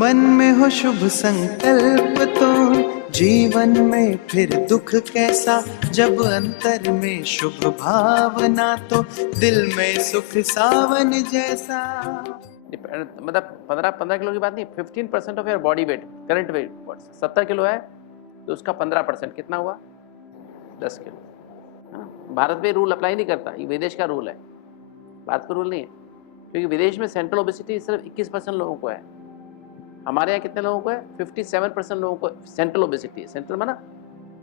मन में हो शुभ संकल्प तो जीवन में फिर दुख कैसा, जब अंतर में शुभ भावना तो दिल में सुख सावन जैसा। मतलब 15 किलो की बात नहीं, 15% of your body weight, current weight 70 kilo है तो उसका 15% कितना हुआ, 10 किलो। हाँ, भारत में रूल अप्लाई नहीं करता, ये विदेश का रूल है, भारत का रूल नहीं है, क्योंकि विदेश में सेंट्रल ओबेसिटी सिर्फ 21% लोगों को है। हमारे यहाँ कितने लोगों को है, 57% लोगों को सेंट्रल ओबेसिटी है। सेंट्रल माना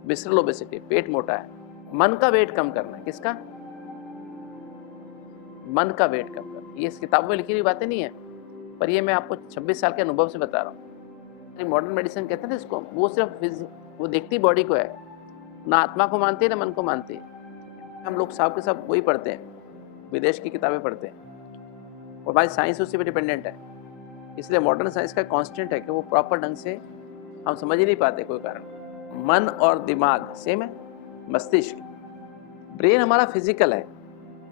विसरल ओबेसिटी, पेट मोटा है। मन का वेट कम करना है, किसका, मन का वेट कम करना। ये इस किताब में लिखी हुई बातें नहीं है, पर ये मैं आपको 26 साल के अनुभव से बता रहा हूँ। मॉडर्न मेडिसिन कहते हैं ना इसको, वो सिर्फ वो देखती बॉडी को है, ना आत्मा को मानती है ना मन को मानती है। हम लोग साहब के सब वही पढ़ते हैं, विदेश की किताबें पढ़ते हैं, और हमारी साइंस उसी पर डिपेंडेंट है। इसलिए मॉडर्न साइंस का कांस्टेंट है कि वो प्रॉपर ढंग से हम समझ ही नहीं पाते कोई कारण। मन और दिमाग सेम है, मस्तिष्क, ब्रेन हमारा फिजिकल है,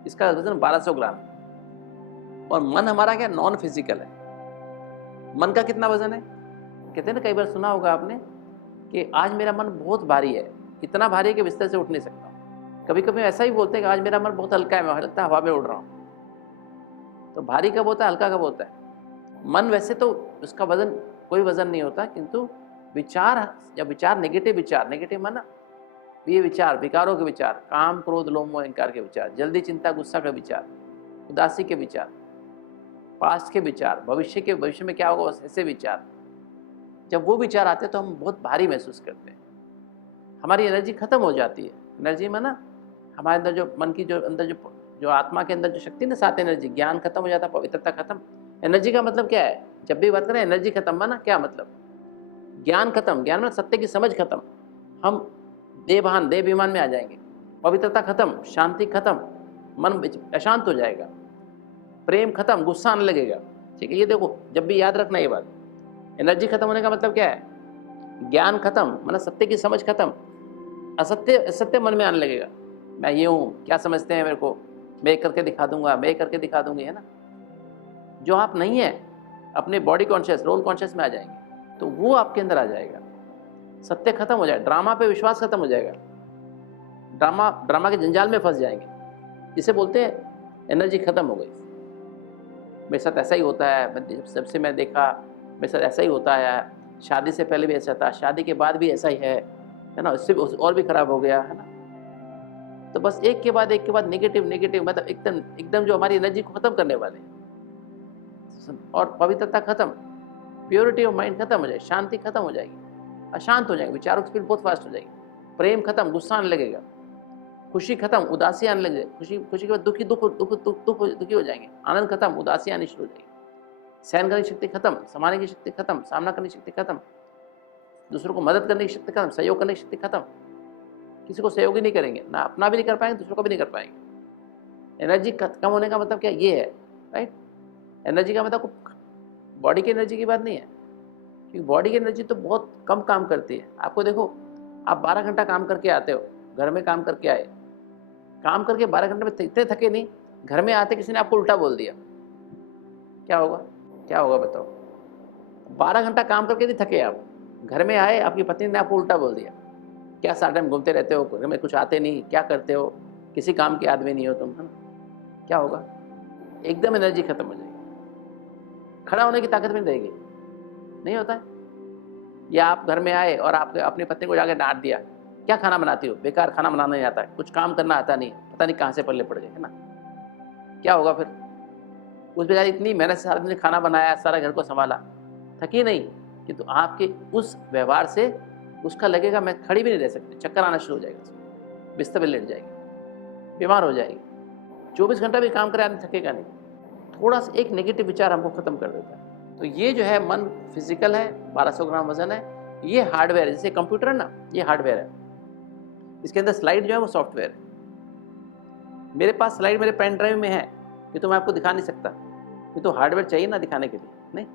इसका वजन 1200 ग्राम, और मन हमारा क्या, नॉन फिजिकल है। मन का कितना वजन है, कहते हैं ना, कई बार सुना होगा आपने कि आज मेरा मन बहुत भारी है, इतना भारी है कि बिस्तर से उठ नहीं सकता। कभी कभी ऐसा ही बोलते हैं कि आज मेरा मन बहुत हल्का है, मैं लगता है हवा में उड़ रहा हूँ। तो भारी कब होता है, हल्का कब होता है। मन वैसे तो उसका वजन कोई वजन नहीं होता, किंतु विचार, या विचार नेगेटिव मन, ये विचार, विकारों के विचार, काम क्रोध लोभ मोह अहंकार के विचार, जल्दी चिंता गुस्सा का विचार, उदासी के विचार, पास्ट के विचार, भविष्य में क्या होगा ऐसे विचार, जब वो विचार आते हैं तो हम बहुत भारी महसूस करते हैं, हमारी एनर्जी खत्म हो जाती है। एनर्जी में ना, हमारे अंदर जो मन की जो अंदर जो आत्मा के अंदर जो शक्ति ना, सात एनर्जी, ज्ञान खत्म हो जाता है, पवित्रता खत्म। एनर्जी का मतलब क्या है, जब भी बात करें एनर्जी खत्म माना क्या मतलब, ज्ञान खत्म, ज्ञान में सत्य की समझ खत्म, हम देवाभिमान में आ जाएंगे। पवित्रता खत्म, शांति खत्म, मन अशांत हो जाएगा। प्रेम खत्म, गुस्सा आने लगेगा। ठीक है, ये देखो, जब भी याद रखना ये बात, एनर्जी खत्म होने का मतलब क्या है, ज्ञान खत्म, मतलब सत्य की समझ खत्म, असत्य मन में आने लगेगा। मैं ये हूँ, क्या समझते हैं मेरे को, मैं करके दिखा दूंगा, मैं करके दिखा दूंगी, है ना। जो आप नहीं है, अपने बॉडी कॉन्शियस, रोल कॉन्शियस में आ जाएंगे, तो वो आपके अंदर आ जाएगा, सत्य खत्म हो जाएगा, ड्रामा पे विश्वास खत्म हो जाएगा, ड्रामा के जंजाल में फंस जाएंगे, जिसे बोलते हैं एनर्जी खत्म हो गई। मेरे साथ ऐसा ही होता है, सबसे मैं देखा मेरे साथ ऐसा ही होता है, शादी से पहले भी ऐसा था, शादी के बाद भी ऐसा ही है ना, इससे और भी खराब हो गया, है ना। तो बस एक के बाद नेगेटिव, मतलब एकदम जो हमारी एनर्जी को खत्म करने वाले, और पवित्रता खत्म, प्योरिटी ऑफ माइंड खत्म हो जाएगी, शांति खत्म हो जाएगी, अशांत हो जाएंगे, विचारों की स्पीड बहुत फास्ट हो जाएगी, प्रेम खत्म, गुस्सा आने लगेगा, खुशी खत्म, उदासी आने लगेगी, खुशी के बाद दुखी हो जाएंगे, आनंद खत्म, उदासी आनी शुरू हो जाएगी, सहन करने की शक्ति खत्म, संभालने की शक्ति खत्म, सामना करने की शक्ति खत्म, दूसरों को मदद करने की शक्ति खत्म, सहयोग करने की शक्ति खत्म, किसी को सहयोग ही नहीं करेंगे, ना अपना भी नहीं कर पाएंगे, दूसरों को भी नहीं कर पाएंगे। एनर्जी कम होने का मतलब क्या, ये है, राइट। एनर्जी का मतलब बॉडी की एनर्जी की बात नहीं है, क्योंकि बॉडी की एनर्जी तो बहुत कम काम करती है। आपको देखो, आप 12 घंटा काम करके आते हो, घर में काम करके आए, काम करके 12 घंटे में इतने थके नहीं, घर में आते किसी ने आपको उल्टा बोल दिया, क्या होगा बताओ। 12 घंटा काम करके नहीं थके आप, घर में आए, आपकी पत्नी ने आपको उल्टा बोल दिया, क्या सारा टाइम घूमते रहते हो, घर में कुछ आते नहीं, क्या करते हो, किसी काम के आदमी नहीं हो तुम, है ना। क्या होगा, एकदम एनर्जी खत्म हो जाएगी, खड़ा होने की ताकत भी नहीं रहेगी, नहीं होता है। या आप घर में आए और आपने अपनी पत्नी को जाकर डांट दिया, क्या खाना बनाती हो, बेकार, खाना बनाना नहीं आता है, कुछ काम करना आता नहीं, पता नहीं कहाँ से पल्ले पड़ गए, है ना। क्या होगा फिर, उस बेचारी इतनी मेहनत से सारा दिन खाना बनाया, सारा घर को संभाला, थकी नहीं, किंतु आपके उस व्यवहार से उसका लगेगा मैं खड़ी भी नहीं रह सकती, चक्कर आना शुरू हो जाएगा, बिस्तर पर लेट जाएगी, बीमार हो जाएगी। 24 घंटा भी काम करे आदमी थकेगा नहीं, थोड़ा सा एक नेगेटिव विचार हमको खत्म कर देता है। तो ये जो है मन फिजिकल है, 1200 ग्राम वजन है, ये हार्डवेयर है, जैसे कंप्यूटर है ना, ये हार्डवेयर है, इसके अंदर स्लाइड जो है वो सॉफ्टवेयर है। मेरे पास स्लाइड मेरे पेन ड्राइव में है, ये तो मैं आपको दिखा नहीं सकता, ये तो हार्डवेयर चाहिए ना दिखाने के लिए, नहीं।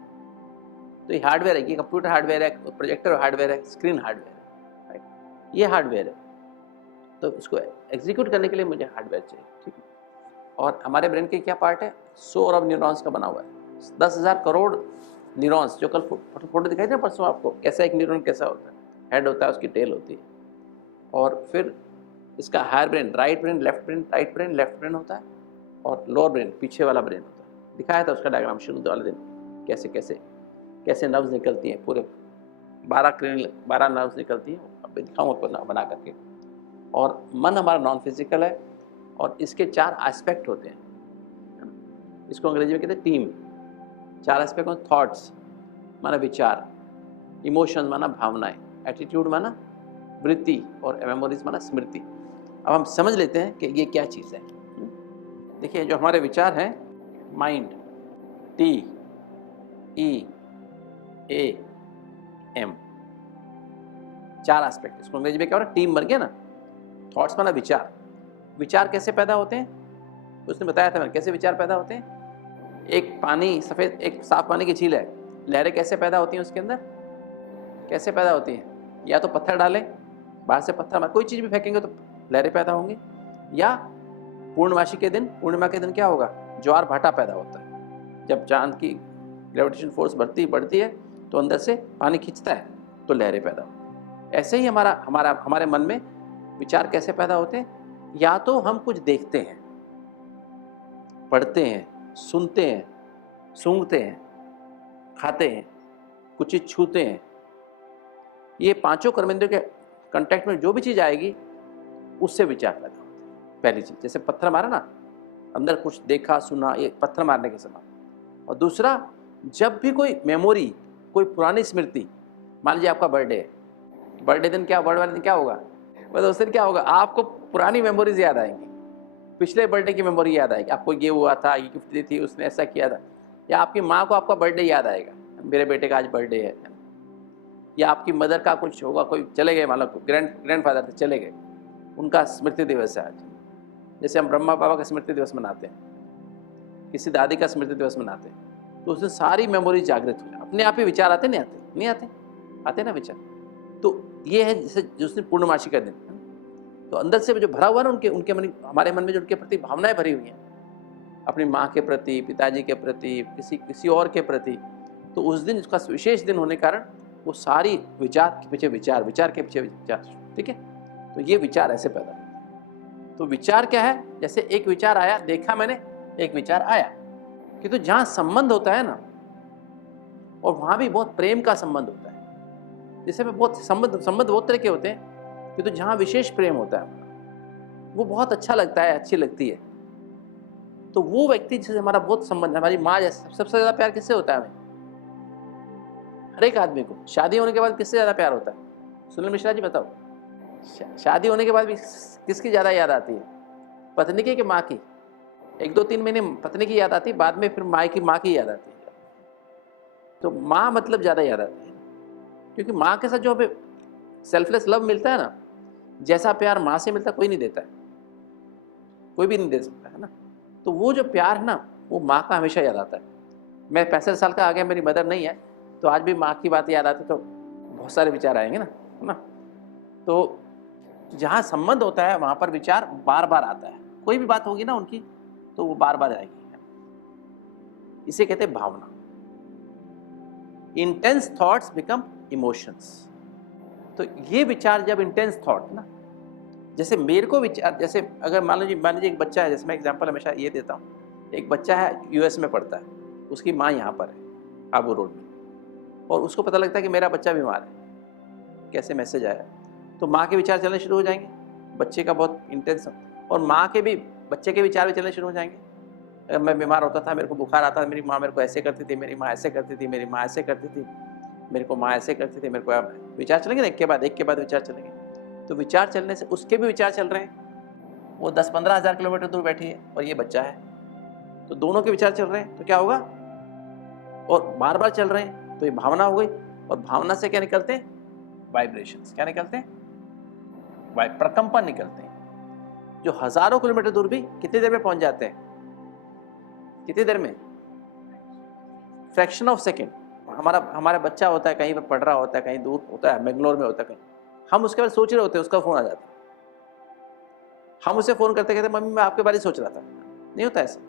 तो ये हार्डवेयर है, ये कंप्यूटर हार्डवेयर है, प्रोजेक्टर हार्डवेयर है, स्क्रीन हार्डवेयर है, राइट, ये हार्डवेयर है। तो इसको एग्जीक्यूट करने के लिए मुझे हार्डवेयर चाहिए, ठीक है। और हमारे ब्रेन के क्या पार्ट है, 100 अरब न्यूरॉन्स का बना हुआ है, 10,000 करोड़ न्यूरॉन्स, जो कल फोटो दिखाई थी ना परसों आपको, कैसा एक न्यूरॉन कैसा होता है, हेड होता है, उसकी टेल होती है, और फिर इसका higher brain, right brain, left brain, right brain, left brain होता है, और लोअर ब्रेन, पीछे वाला ब्रेन होता है। दिखाया था उसका डायग्राम शुरू वाले दिन, कैसे कैसे कैसे नर्व्स निकलती हैं, पूरे 12 नर्व्स निकलती हैं, अब दिखाऊंगा बना करके। और मन हमारा नॉन फिजिकल है, और इसके 4 एस्पेक्ट होते हैं, इसको अंग्रेजी में कहते हैं टीम। 4 एस्पेक्ट होते हैं, थॉट्स माना विचार, इमोशंस माना भावनाएं, एटीट्यूड माना वृत्ति, और मेमोरीज माना स्मृति। अब हम समझ लेते हैं कि ये क्या चीज़ है। देखिए, जो हमारे विचार हैं, माइंड, TEAM, 4 एस्पेक्ट, इसको अंग्रेजी में क्या हो रहा है, टीम बन गया ना। थॉट्स माना विचार, विचार कैसे पैदा होते हैं, उसने बताया था मैंने, कैसे विचार पैदा होते हैं। एक सफ़ेद, एक साफ पानी की झील है, लहरें कैसे पैदा होती हैं उसके अंदर, कैसे पैदा होती हैं, या तो पत्थर डालें, बाहर से पत्थर, कोई चीज़ भी फेंकेंगे तो लहरें पैदा होंगी, या पूर्णमासी के दिन, पूर्णिमा के दिन क्या होगा, ज्वार भाटा पैदा होता है। जब चांद की ग्रेविटेशन फोर्स बढ़ती है तो अंदर से पानी खींचता है तो लहरें पैदा होती हैं। ऐसे ही हमारे मन में विचार कैसे पैदा होते हैं, या तो हम कुछ देखते हैं, पढ़ते हैं, सुनते हैं, सूंघते हैं, खाते हैं, कुछ चीज़ छूते हैं, ये 5 कर्मेंद्रियों के कांटेक्ट में जो भी चीज़ आएगी उससे विचार पैदा होते हैं। पहली चीज़, जैसे पत्थर मारा ना, अंदर कुछ देखा सुना, ये पत्थर मारने के समान। और दूसरा, जब भी कोई मेमोरी, कोई पुरानी स्मृति, मान लीजिए आपका बर्थडे है, बर्थडे दिन क्या, बर्थडे वाले दिन क्या होगा, मतलब उस दिन क्या होगा, आपको पुरानी मेमोरीज याद आएंगी, पिछले बर्थडे की मेमोरी याद आएगी, आपको ये हुआ था, ये गिफ्ट दी थी, उसने ऐसा किया था, या आपकी माँ को आपका बर्थडे याद आएगा, मेरे बेटे का आज बर्थडे है, या आपकी मदर का कुछ होगा, कोई चले गए, मान लो ग्रैंडफादर थे, चले गए, उनका स्मृति दिवस है आज। जैसे हम ब्रह्मा बाबा का स्मृति दिवस मनाते हैं, किसी दादी का स्मृति दिवस मनाते हैं, तो उसमें सारी मेमोरी जागृत हो जाए, अपने आप ही विचार आते, नहीं आते ना विचार। तो ये है जैसे जिस दिन पूर्णमासी का दिन, तो अंदर से जो भरा हुआ ना, उनके मन, हमारे मन में जो उनके प्रति भावनाएं भरी हुई हैं, अपनी माँ के प्रति, पिताजी के प्रति, किसी और के प्रति, तो उस दिन उसका विशेष दिन होने के कारण वो सारी विचार के पीछे विचार, विचार के पीछे विचार, ठीक है। तो ये विचार ऐसे पैदा होते हैं। तो विचार क्या है, जैसे एक विचार आया, देखा मैंने, एक विचार आया, कि तो जहाँ संबंध होता है ना, और वहाँ भी बहुत प्रेम का संबंध होता है, जैसे में बहुत संबंध बहुत तरह के होते हैं, कि तो जहाँ विशेष प्रेम होता है, वो बहुत अच्छा लगता है, अच्छी लगती है, तो वो व्यक्ति जिससे हमारा बहुत संबंध, हमारी माँ जैसे, सबसे ज़्यादा प्यार किससे होता है हमें, हर एक आदमी को। शादी होने के बाद किससे ज़्यादा प्यार होता है, सुनील मिश्रा जी बताओ, शादी होने के बाद भी किसकी ज़्यादा याद आती है, पत्नी की कि माँ की? 1-2-3 महीने पत्नी की याद आती है, बाद में फिर माँ की याद आती है। तो माँ मतलब ज़्यादा याद आती है, क्योंकि माँ के साथ जो हमें सेल्फलेस लव मिलता है ना, जैसा प्यार माँ से मिलता है कोई नहीं देता है, कोई भी नहीं दे सकता है ना। तो वो जो प्यार है ना, वो माँ का हमेशा याद आता है। मैं 65 साल का आ गया, मेरी मदर नहीं है, तो आज भी माँ की बात याद आती, तो बहुत सारे विचार आएंगे ना, है ना। तो जहाँ संबंध होता है वहाँ पर विचार बार बार आता है, कोई भी बात होगी ना उनकी, तो वो बार बार आएगी। इसे कहते हैं भावना। Intense thoughts become emotions. तो ये विचार जब इंटेंस थॉट ना, जैसे मेरे को विचार, जैसे अगर मान लीजिए एक बच्चा है, जैसे मैं एग्जांपल हमेशा ये देता हूँ, एक बच्चा है यूएस में पढ़ता है, उसकी माँ यहाँ पर है आबू रोड में, और उसको पता लगता है कि मेरा बच्चा बीमार है, कैसे मैसेज आया, तो माँ के विचार चलने शुरू हो जाएंगे, बच्चे का बहुत इंटेंस, और माँ के भी, बच्चे के विचार भी चलने शुरू हो जाएंगे। अगर मैं बीमार होता था, मेरे को बुखार आता था, मेरी माँ मेरे को ऐसे करती थी, मेरी माँ ऐसे करती थी, मेरी माँ ऐसे करती थी, मेरे को माँ ऐसे करती थी, मेरे को विचार चलेंगे ना, एक के बाद विचार चलेंगे। तो विचार चलने से उसके भी विचार चल रहे हैं, वो 10-15 हज़ार किलोमीटर दूर बैठी है और ये बच्चा है, तो दोनों के विचार चल रहे हैं, तो क्या होगा, और बार बार चल रहे हैं, तो ये भावना हो गई। और भावना से क्या निकलते हैं, वाइब्रेशंस। क्या निकलते हैं, प्रकंपन निकलते हैं, जो हजारों किलोमीटर दूर भी कितनी देर में पहुंच जाते हैं, कितनी देर में, फ्रैक्शन ऑफ सेकेंड। हमारा बच्चा होता है, कहीं पर पढ़ रहा होता है, कहीं दूर होता है, बेंगलोर में होता है कहीं, हम उसके बारे में सोच रहे होते हैं, उसका फोन आ जाता है, हम उसे फोन करते कहते मम्मी मैं आपके बारे में सोच रहा था। नहीं होता ऐसा।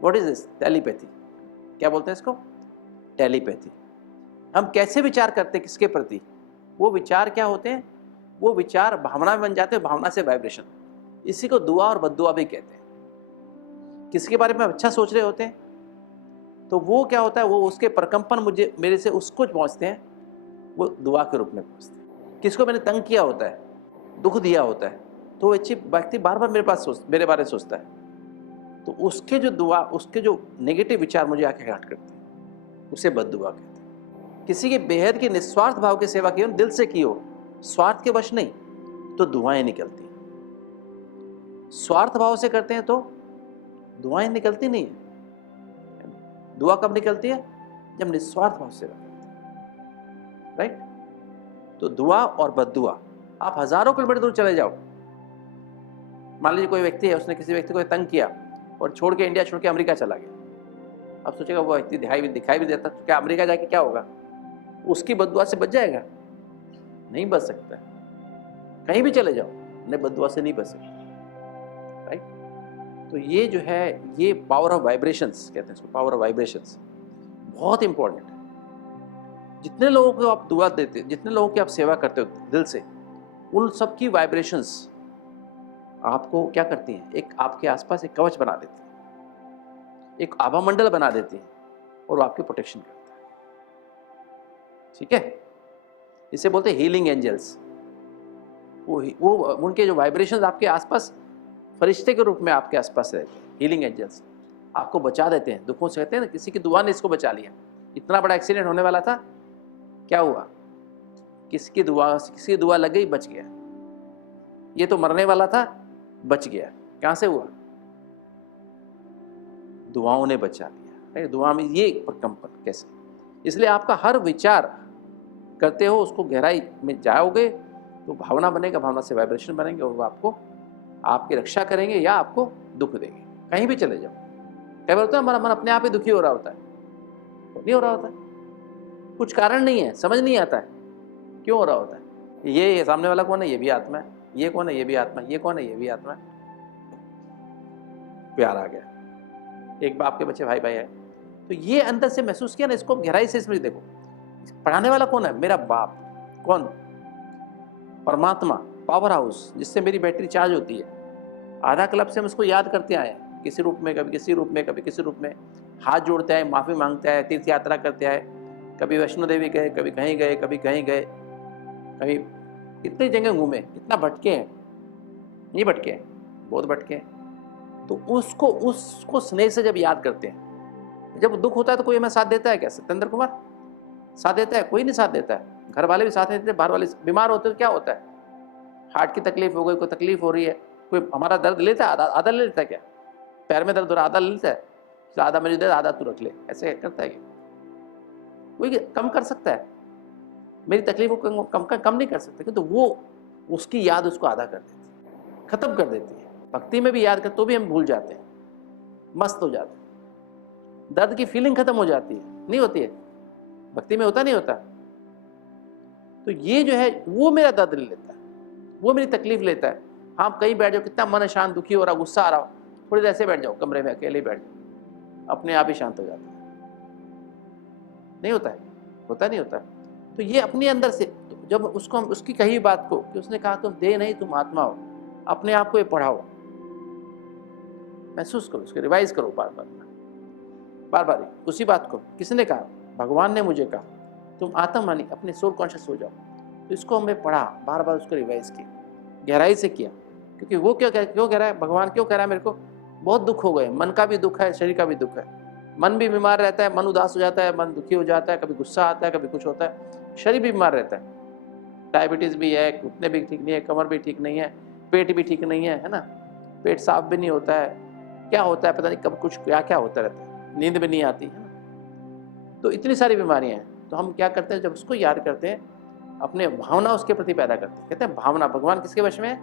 व्हाट इज दिस, टेलीपैथी, क्या बोलते हैं इसको, टेलीपैथी। हम कैसे विचार करते हैं किसके प्रति, वो विचार क्या होते हैं, वो विचार भावना में बन जाते हैं, भावना से वाइब्रेशन। इसी को दुआ और बद्दुआ भी कहते हैं। किसके बारे में अच्छा सोच रहे होते हैं तो वो क्या होता है, वो उसके प्रकंपन मुझे मेरे से उसको पहुंचते हैं, वो दुआ के रूप में पहुंचते हैं। किसको मैंने तंग किया होता है, दुख दिया होता है, तो वो अच्छी व्यक्ति बार बार मेरे बारे में सोचता है, तो उसके जो दुआ, उसके जो नेगेटिव विचार मुझे आके हर्ट करते हैं, उसे बद्दुआ कहते हैं। किसी के बेहद की निस्वार्थ भाव की सेवा की हो, दिल से की हो, स्वार्थ के वश नहीं, तो दुआएं निकलती हैं। स्वार्थ भाव से करते हैं तो दुआएं निकलती नहीं है। दुआ कब निकलती है, जब निस्वार्थ भाव से करते हैं, राइट। तो दुआ और बद्दुआ, आप हजारों किलोमीटर दूर चले जाओ, मान लीजिए कोई व्यक्ति है, उसने किसी व्यक्ति को तंग किया और छोड़ के, इंडिया छोड़ के अमेरिका चला गया। अब सोचेगा वो व्यक्ति दिखाई भी देता, तो क्या अमेरिका जाके क्या होगा, उसकी बद्दुआ से बच जाएगा? नहीं बच सकता। कहीं भी चले जाओ, नहीं, बद्दुआ से नहीं बच सकता, राइट। तो ये जो है, ये पावर ऑफ वाइब्रेशंस कहते हैं इसको, पावर ऑफ वाइब्रेशंस बहुत इंपॉर्टेंट है। जितने लोगों को आप दुआ देते हो, जितने लोगों की आप सेवा करते हो दिल से, उन सब की वाइब्रेशंस आपको क्या करती हैं, एक आपके आसपास एक कवच बना देती है, एक आभा मंडल बना देती है, और वो आपकी प्रोटेक्शन करता है। ठीक है, इसे बोलते हैं हीलिंग एंजल्स। वो उनके जो वाइब्रेशंस आपके आसपास फरिश्ते के रूप में आपके आसपास रहते हैं। हीलिंग एंजल्स आपको बचा देते हैं दुखों से। कहते हैं ना, किसी की दुआ ने इसको बचा लिया। इतना बड़ा एक्सीडेंट होने वाला था, क्या हुआ, किसकी दुआ लग गई, बच गया। ये तो मरने वाला था, बच गया। कहां से हुआ, दुआओं ने बचा लिया। दुआ में ये प्रकंपन कैसे, इसलिए आपका हर विचार करते हो, उसको गहराई में जाओगे तो भावना बनेगा, भावना से वाइब्रेशन बनेंगे, और वो आपको आपकी रक्षा करेंगे या आपको दुख देंगे। कहीं भी चले जाओ, कई बार होता है हमारा मन अपने आप ही दुखी हो रहा होता है, नहीं हो रहा होता है, कुछ कारण नहीं है, समझ नहीं आता है क्यों हो रहा होता है। ये सामने वाला कौन है, ये भी आत्मा है, ये कौन है, ये भी आत्मा है, ये कौन है, ये भी आत्मा है। प्यार आ गया, एक बाप के बच्चे भाई भाई है, तो ये अंदर से महसूस किया ना, इसको गहराई से इसमें देखो। पढ़ाने वाला कौन है, मेरा बाप। कौन, परमात्मा, पावर हाउस, जिससे मेरी बैटरी चार्ज होती है। आधा क्लब से हम उसको याद करते आए, किसी रूप में, कभी किसी रूप में, कभी किसी रूप में, हाथ जोड़ते आए, माफी मांगते आए, तीर्थ यात्रा करते आए, कभी वैष्णो देवी गए, कभी कहीं गए, कभी कहीं गए, कभी कितनी जगह घूमे, कितना भटके हैं, नहीं भटके हैं, बहुत भटके हैं। तो उसको स्नेह से जब याद करते हैं, जब दुख होता है तो कोई हमें साथ देता है क्या, सत्येंद्र कुमार साथ देता है? कोई नहीं साथ देता है। घर वाले भी साथ नहीं देते, बाहर वाले बीमार होते तो क्या होता है, हार्ट की तकलीफ हो गई, कोई तकलीफ हो रही है, कोई हमारा दर्द लेता है, आधा ले लेता है क्या, पैर में दर्द हो रहा है, आधा ले लेता है, आधा मुझे दे, आधा तू रख ले, ऐसे करता है क्या? कोई कम कर सकता है? मेरी तकलीफ को कम नहीं कर सकते, क्योंकि तो वो उसकी याद उसको आधा कर देती है, खत्म कर देती है। भक्ति में भी याद कर तो भी हम भूल जाते हैं, मस्त हो जाते हैं, दर्द की फीलिंग खत्म हो जाती है, नहीं होती है, भक्ति में होता नहीं होता। तो ये जो है वो मेरा दर्द ले लेता है, वो मेरी तकलीफ लेता है। हाँ, कहीं बैठ जाओ, कितना मन शांत, दुखी हो रहा, गुस्सा आ रहा हो, थोड़ी देर ऐसे बैठ जाओ, कमरे में अकेले बैठ जाओ, अपने आप ही शांत हो जाता है। नहीं होता है, होता नहीं होता। तो ये अपने अंदर से, तो जब उसको हम उसकी कही बात को कि उसने कहा तुम देह नहीं तुम आत्मा हो, अपने आप को ये पढ़ाओ, महसूस करो, उसको रिवाइज करो बार बार उसी बात को। किसने कहा? भगवान ने मुझे कहा तुम आत्मा मानी, अपने सोल कॉन्शियस हो जाओ। तो इसको हमने पढ़ा, बार बार उसको रिवाइज किया, गहराई से किया, क्योंकि वो क्यों कह रहा है, भगवान क्यों कह रहा है मेरे को, बहुत दुख हो गए, मन का भी दुख है, शरीर का भी दुख है, मन भी बीमार रहता है, मन उदास हो जाता है, मन दुखी हो जाता है, कभी गुस्सा आता है, कभी कुछ होता है, शरीर भी बीमार रहता है, डायबिटीज़ भी है, घुटने भी ठीक नहीं है, कमर भी ठीक नहीं है, पेट भी ठीक नहीं है ना, पेट साफ भी नहीं होता है, क्या होता है पता नहीं, कब कुछ क्या होता रहता है, नींद भी नहीं आती है ना। तो इतनी सारी बीमारियां हैं। तो हम क्या करते हैं, जब उसको याद करते हैं, अपने भावना उसके प्रति पैदा करते हैं। कहते हैं भावना, भगवान किसके वश में है?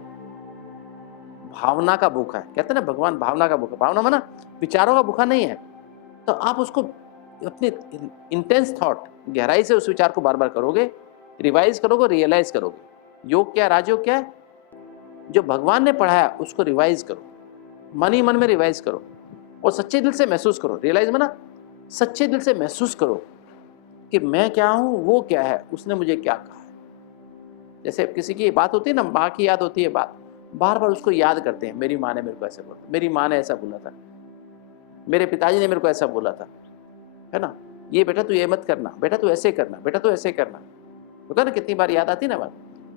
भावना का भूखा है। कहते हैं ना, भगवान भावना का भूखा। भावना माना विचारों का भूखा नहीं है। तो आप उसको अपने इंटेंस थॉट, गहराई से उस विचार को बार बार करोगे, रिवाइज करोगे, रियलाइज करोगे। योग क्या, राजयोग क्या है? जो भगवान ने पढ़ाया उसको रिवाइज करो, मन ही मन में रिवाइज करो, और सच्चे दिल से महसूस करो। रियलाइज माना सच्चे दिल से महसूस करो कि मैं क्या हूँ, वो क्या है, उसने मुझे क्या कहा है। जैसे किसी की बात होती है ना, माँ की याद होती है बात, बार बार उसको याद करते हैं, मेरी माँ ने मेरे को ऐसा बोला, मेरी माँ ने ऐसा बोला था, मेरे पिताजी ने मेरे को ऐसा बोला था, है ना, ये बेटा तू ये मत करना, बेटा तू ऐसे करना, बेटा तू ऐसे करना, होता है ना, कितनी बार याद आती है ना बात।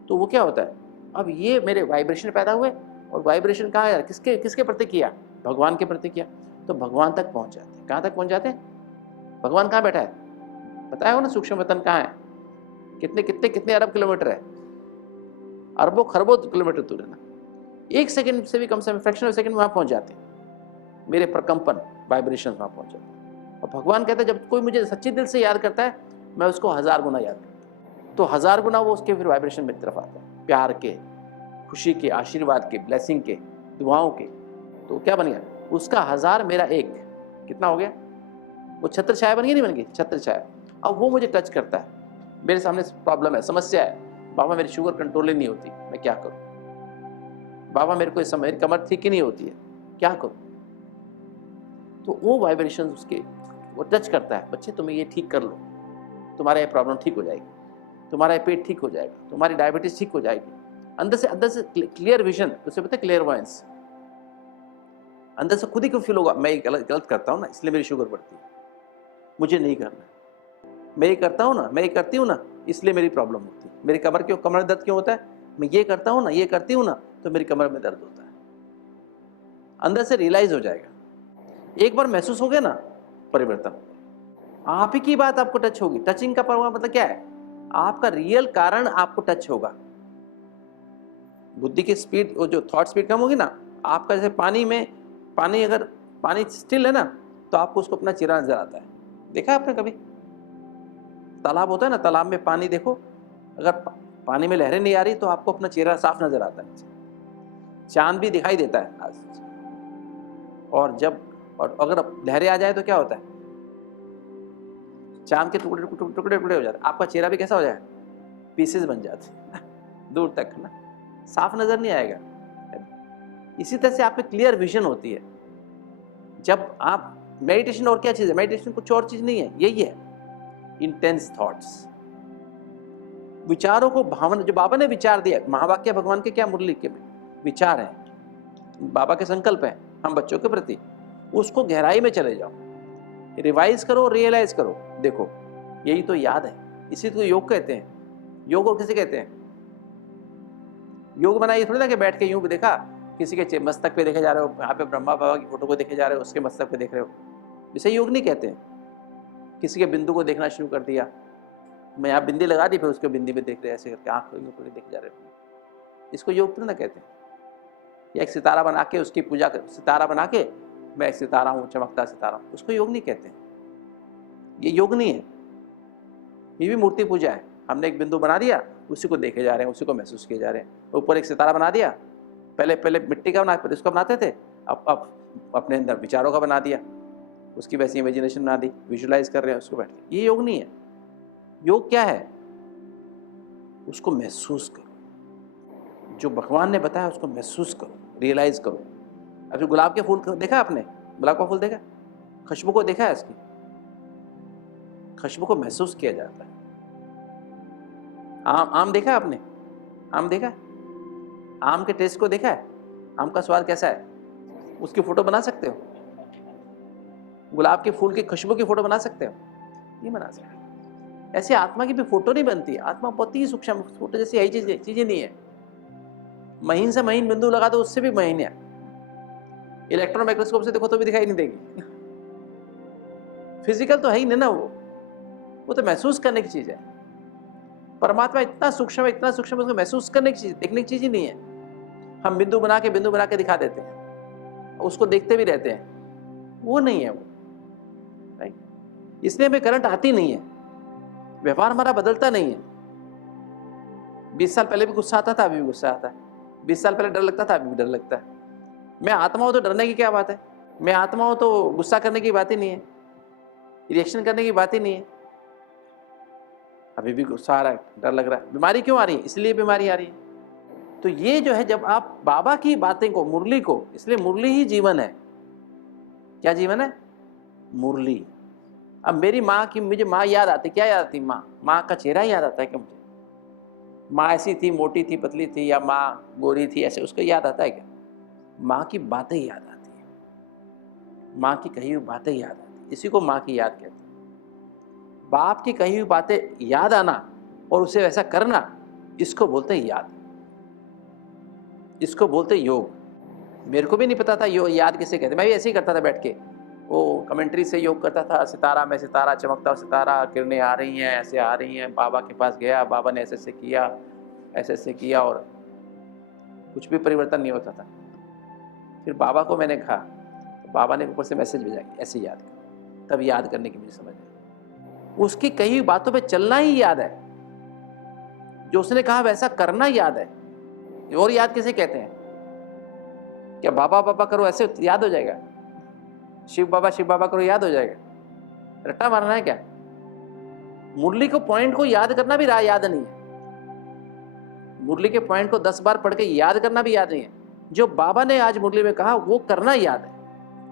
तो वो क्या होता है, अब ये मेरे वाइब्रेशन पैदा हुए, और वाइब्रेशन कहाँ है, किसके किसके प्रति किया, भगवान के प्रति किया, तो भगवान तक पहुँच जाते हैं। कहाँ तक पहुँच जाते हैं, भगवान कहाँ बैठा है, बताया हो ना, सूक्ष्म वतन कहाँ है, कितने कितने कितने अरब किलोमीटर है, अरबों खरबों किलोमीटर दूर है ना, 1 सेकंड से भी कम से कम, फ्रैक्शन ऑफ सेकंड वहाँ पहुँच जाते हैं, मेरे प्रकंपन वाइब्रेशन वहाँ पहुँच जाते हैं। और भगवान कहता है जब कोई मुझे सच्चे दिल से याद करता है, मैं उसको 1000 गुना याद करता हूँ, तो 1000 गुना वो उसके फिर वाइब्रेशन मेरी तरफ आता है, प्यार के, खुशी के, आशीर्वाद के, ब्लेसिंग के, दुआओं के। तो क्या बन गया, उसका 1000 मेरा 1, कितना हो गया, वो छत्र छाया बन गई, नहीं बन गई, छत्र छाया। अब वो मुझे टच करता है, मेरे सामने प्रॉब्लम है, समस्या है, बाबा मेरी शुगर कंट्रोल ही नहीं होती, मैं क्या करूं, बाबा मेरे को मेरी कमर ठीक ही नहीं होती है, क्या करूं। तो वो वाइब्रेशन उसके वो टच करता है, बच्चे तुम्हें ये ठीक कर लो, तुम्हारा ये प्रॉब्लम ठीक हो जाएगी, तुम्हारा ये पेट ठीक हो जाएगा, तुम्हारी डायबिटीज ठीक हो जाएगी। अंदर से क्लियर विजन, उसे पता है क्लियर वॉइस, अंदर से खुद ही क्यों फील होगा, मैं गलत करता हूँ ना, इसलिए मेरी शुगर बढ़ती है, मुझे नहीं करना, मैं ये करता हूँ ना, मैं ये करती हूँ ना, इसलिए मेरी प्रॉब्लम होती है, मेरी कमर दर्द क्यों होता है, मैं ये करता हूँ ना, ये करती हूँ ना, तो मेरी कमर में दर्द होता है। अंदर से रियलाइज हो जाएगा, एक बार महसूस हो गया ना, परिवर्तन, आप ही की बात आपको टच होगी। टचिंग का प्रभाव मतलब क्या है, आपका रियल कारण आपको टच होगा। बुद्धि की स्पीड, वो जो थॉट स्पीड कम होगी ना, आपका जैसे पानी अगर पानी स्टिल है ना, तो आपको उसको अपना चेहरा नजर आता है, देखा आपने कभी, तालाब होता है ना, तालाब में पानी देखो, अगर पानी में लहरें नहीं आ रही तो आपको अपना चेहरा साफ नजर आता है, चांद भी दिखाई देता है आज। और अगर लहरें आ जाए तो क्या होता है, चांद के टुकड़े टुकड़े टुकड़े हो जाते हैं, आपका चेहरा भी कैसा हो जाए, पीसेस बन जाते हैं दूर तक ना, साफ नजर नहीं आएगा। इसी तरह से आप पे क्लियर विजन होती है जब आप मेडिटेशन, और क्या चीज है मेडिटेशन, कुछ और चीज नहीं है, यही है इंटेंस थॉट्स, विचारों को, भावना, जो बाबा ने विचार दिया, महावाक्य भगवान के क्या मुरली के विचार हैं, बाबा के संकल्प हैं हम बच्चों के प्रति, उसको गहराई में चले जाओ, रिवाइज करो, रियलाइज करो, देखो यही तो याद है, इसी तो योग कहते हैं। योग और किसे कहते हैं, योग बनाइए थोड़ी ना कि बैठ के यूं भी देखा, किसी के मस्तक पे देखे जा रहे हो, यहाँ पे ब्रह्मा बाबा की फोटो को देखे जा रहे हो, उसके मस्तक पे देख रहे हो, इसे योग नहीं कहते हैं। किसी के बिंदु को देखना शुरू कर दिया, मैं यहाँ बिंदी लगा दी, फिर उसके बिंदी में देख रहे, ऐसे करके आँख देखे जा रहे हो, इसको योग तो ना कहते हैं। या एक सितारा बना के उसकी पूजा कर, सितारा बना के मैं एक सितारा हूँ, चमकता सितारा हूँ, उसको योग नहीं कहते। ये योग नहीं है, ये भी मूर्ति पूजा है। हमने एक बिंदु बना दिया, उसी को देखे जा रहे हैं, उसी को महसूस किए जा रहे हैं। ऊपर एक सितारा बना दिया, पहले मिट्टी का बना, फिर इसको बनाते थे, अब अपने अंदर विचारों का बना दिया, उसकी वैसी इमेजिनेशन बना दी, विजुलाइज कर रहे हैं उसको बैठ के। ये योग नहीं है। योग क्या है, उसको महसूस करो, जो भगवान ने बताया उसको महसूस करो, रियलाइज करो। अब जो गुलाब के फूल देखा आपने, गुलाब का फूल देखा, खुशबू को देखा है, इसकी खुशबू को महसूस किया जाता है। आम देखा आपने, आम देखा, आम के टेस्ट को देखा है, आम का स्वाद कैसा है, उसकी फोटो बना सकते हो, गुलाब के फूल की खुशबू की फोटो बना सकते हो, नहीं बना सकते। ऐसे आत्मा की भी फोटो नहीं बनती, आत्मा बहुत ही सूक्ष्म, फोटो जैसी यही चीजें नहीं है। महीन से महीन बिंदु लगा दो, उससे भी महीन है, इलेक्ट्रॉन माइक्रोस्कोप से देखो तो भी दिखाई नहीं देगी। फिजिकल तो है ही नहीं ना, वो तो महसूस करने की चीज है। परमात्मा इतना सूक्ष्म है, इतना सूक्ष्म, उसको महसूस करने की चीज, देखने की चीज ही नहीं है। हम बिंदु बना के दिखा देते हैं, उसको देखते भी रहते हैं, वो नहीं है वो, राइट। इसलिए हमें करंट आती नहीं है, व्यवहार हमारा बदलता नहीं है। 20 साल पहले भी गुस्सा आता था, अभी भी गुस्सा आता है। 20 साल पहले डर लगता था, अभी भी डर लगता है। मैं आत्मा हूं तो डरने की क्या बात है, मैं आत्मा हूं तो गुस्सा करने की बात ही नहीं है, रिएक्शन करने की बात ही नहीं है। अभी भी गुस्सा आ रहा है, डर लग रहा है। बीमारी क्यों आ रही है, इसलिए बीमारी आ रही है। तो ये जो है, जब आप बाबा की बातें को, मुरली को, इसलिए मुरली ही जीवन है। क्या जीवन है, मुरली। अब मेरी माँ की मुझे माँ याद आती, क्या याद आती? माँ का चेहरा याद आता है क्या मुझे? माँ ऐसी थी, मोटी थी, पतली थी, या माँ गोरी थी, ऐसे उसको याद आता है क्या? माँ की बातें याद आती है, माँ की कही हुई बातें याद आती है, इसी को माँ की याद कहते हैं। बाप की कही हुई बातें याद आना और उसे वैसा करना, इसको बोलते हैं याद, इसको बोलते हैं योग। मेरे को भी नहीं पता था याद किसे कहते, मैं भी ऐसे ही करता था बैठ के, वो कमेंट्री से योग करता था, सितारा में सितारा चमकता हुआ सितारा, किरणें आ रही हैं, ऐसे आ रही हैं, बाबा के पास गया, बाबा ने ऐसे ऐसे किया, ऐसे ऐसे किया, और कुछ भी परिवर्तन नहीं होता था। फिर बाबा को मैंने कहा, तो बाबा ने ऊपर से मैसेज भेजा, ऐसे याद कर, तब याद करने की मुझे समझ आई। उसकी कही हुई बातों पे चलना ही याद है, जो उसने कहा वैसा करना याद है। और याद किसे कहते हैं? क्या बाबा बाबा करो ऐसे याद हो जाएगा? शिव बाबा करो याद हो जाएगा? रट्टा मारना है क्या? मुरली को पॉइंट को याद करना भी याद नहीं है, मुरली के पॉइंट को 10 बार पढ़ के याद करना भी याद नहीं है। जो बाबा ने आज मुरली में कहा वो करना याद है,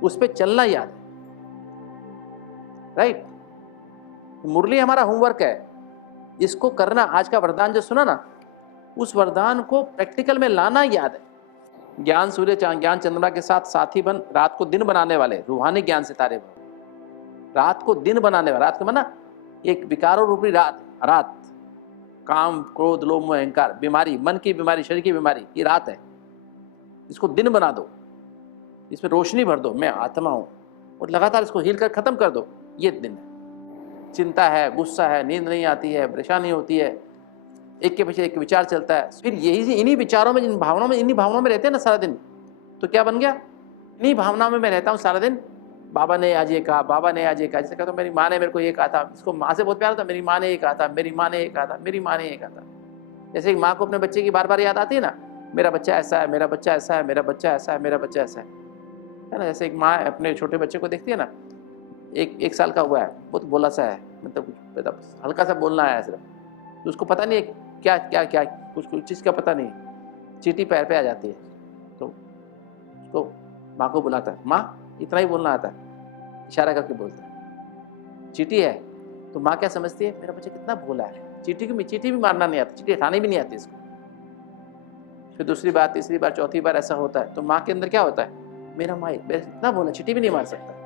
उस पर चलना याद है, राइट? मुरली हमारा होमवर्क है, इसको करना। आज का वरदान जो सुना ना, उस वरदान को प्रैक्टिकल में लाना याद है। ज्ञान सूर्य ज्ञान चंद्रमा के साथ साथी बन, रात को दिन बनाने वाले रूहानी ज्ञान सितारे बन, रात को दिन बनाने वाले, रात को माना एक विकारों रूपी रात, काम क्रोध लोभ मोह अहंकार बीमारी, मन की बीमारी, शरीर की बीमारी, ये रात है, इसको दिन बना दो, इसमें रोशनी भर दो, मैं आत्मा हूं, और लगातार इसको हील कर खत्म कर दो, ये दिन है। चिंता है, गुस्सा है, नींद नहीं आती है, परेशानी होती है, एक के पीछे एक विचार चलता है, फिर यही इन्हीं विचारों में, इन्हीं भावनाओं में रहते हैं ना सारा दिन, तो क्या बन गया? इन्हीं भावनाओं में मैं रहता हूँ सारा दिन। बाबा ने आज ये कहा, बाबा ने आज ये कहा, जैसे कहता मेरी माँ ने मेरे को ये कहा था, इसको माँ से बहुत प्यार था, मेरी माँ ने ये कहा था, मेरी माँ ने ये कहा था, मेरी माँ ने ये कहा था। जैसे माँ को अपने बच्चे की बार बार याद आती है ना, मेरा बच्चा ऐसा है, मेरा बच्चा ऐसा है, मेरा बच्चा ऐसा है, मेरा बच्चा ऐसा है ना। जैसे एक माँ अपने छोटे बच्चे को देखती है ना, एक साल का हुआ है, बहुत भोला सा है, मतलब हल्का सा बोलना है सिर्फ, तो उसको पता नहीं है क्या क्या क्या, कुछ चीज़ का पता नहीं, चींटी पैर पे आ जाती है, तो उसको माँ को बुलाता है, माँ इतना ही बोलना आता है, इशारा करके बोलता है, चींटी है, तो माँ क्या समझती है, मेरा बच्चा कितना भोला है, चींटी भी मारना नहीं आता, चींटी हटानी भी नहीं आती इसको। फिर दूसरी बार, तीसरी बार, चौथी बार ऐसा होता है, तो माँ के अंदर क्या होता है, मेरा माँ इतना भोला, चींटी भी नहीं मार सकता।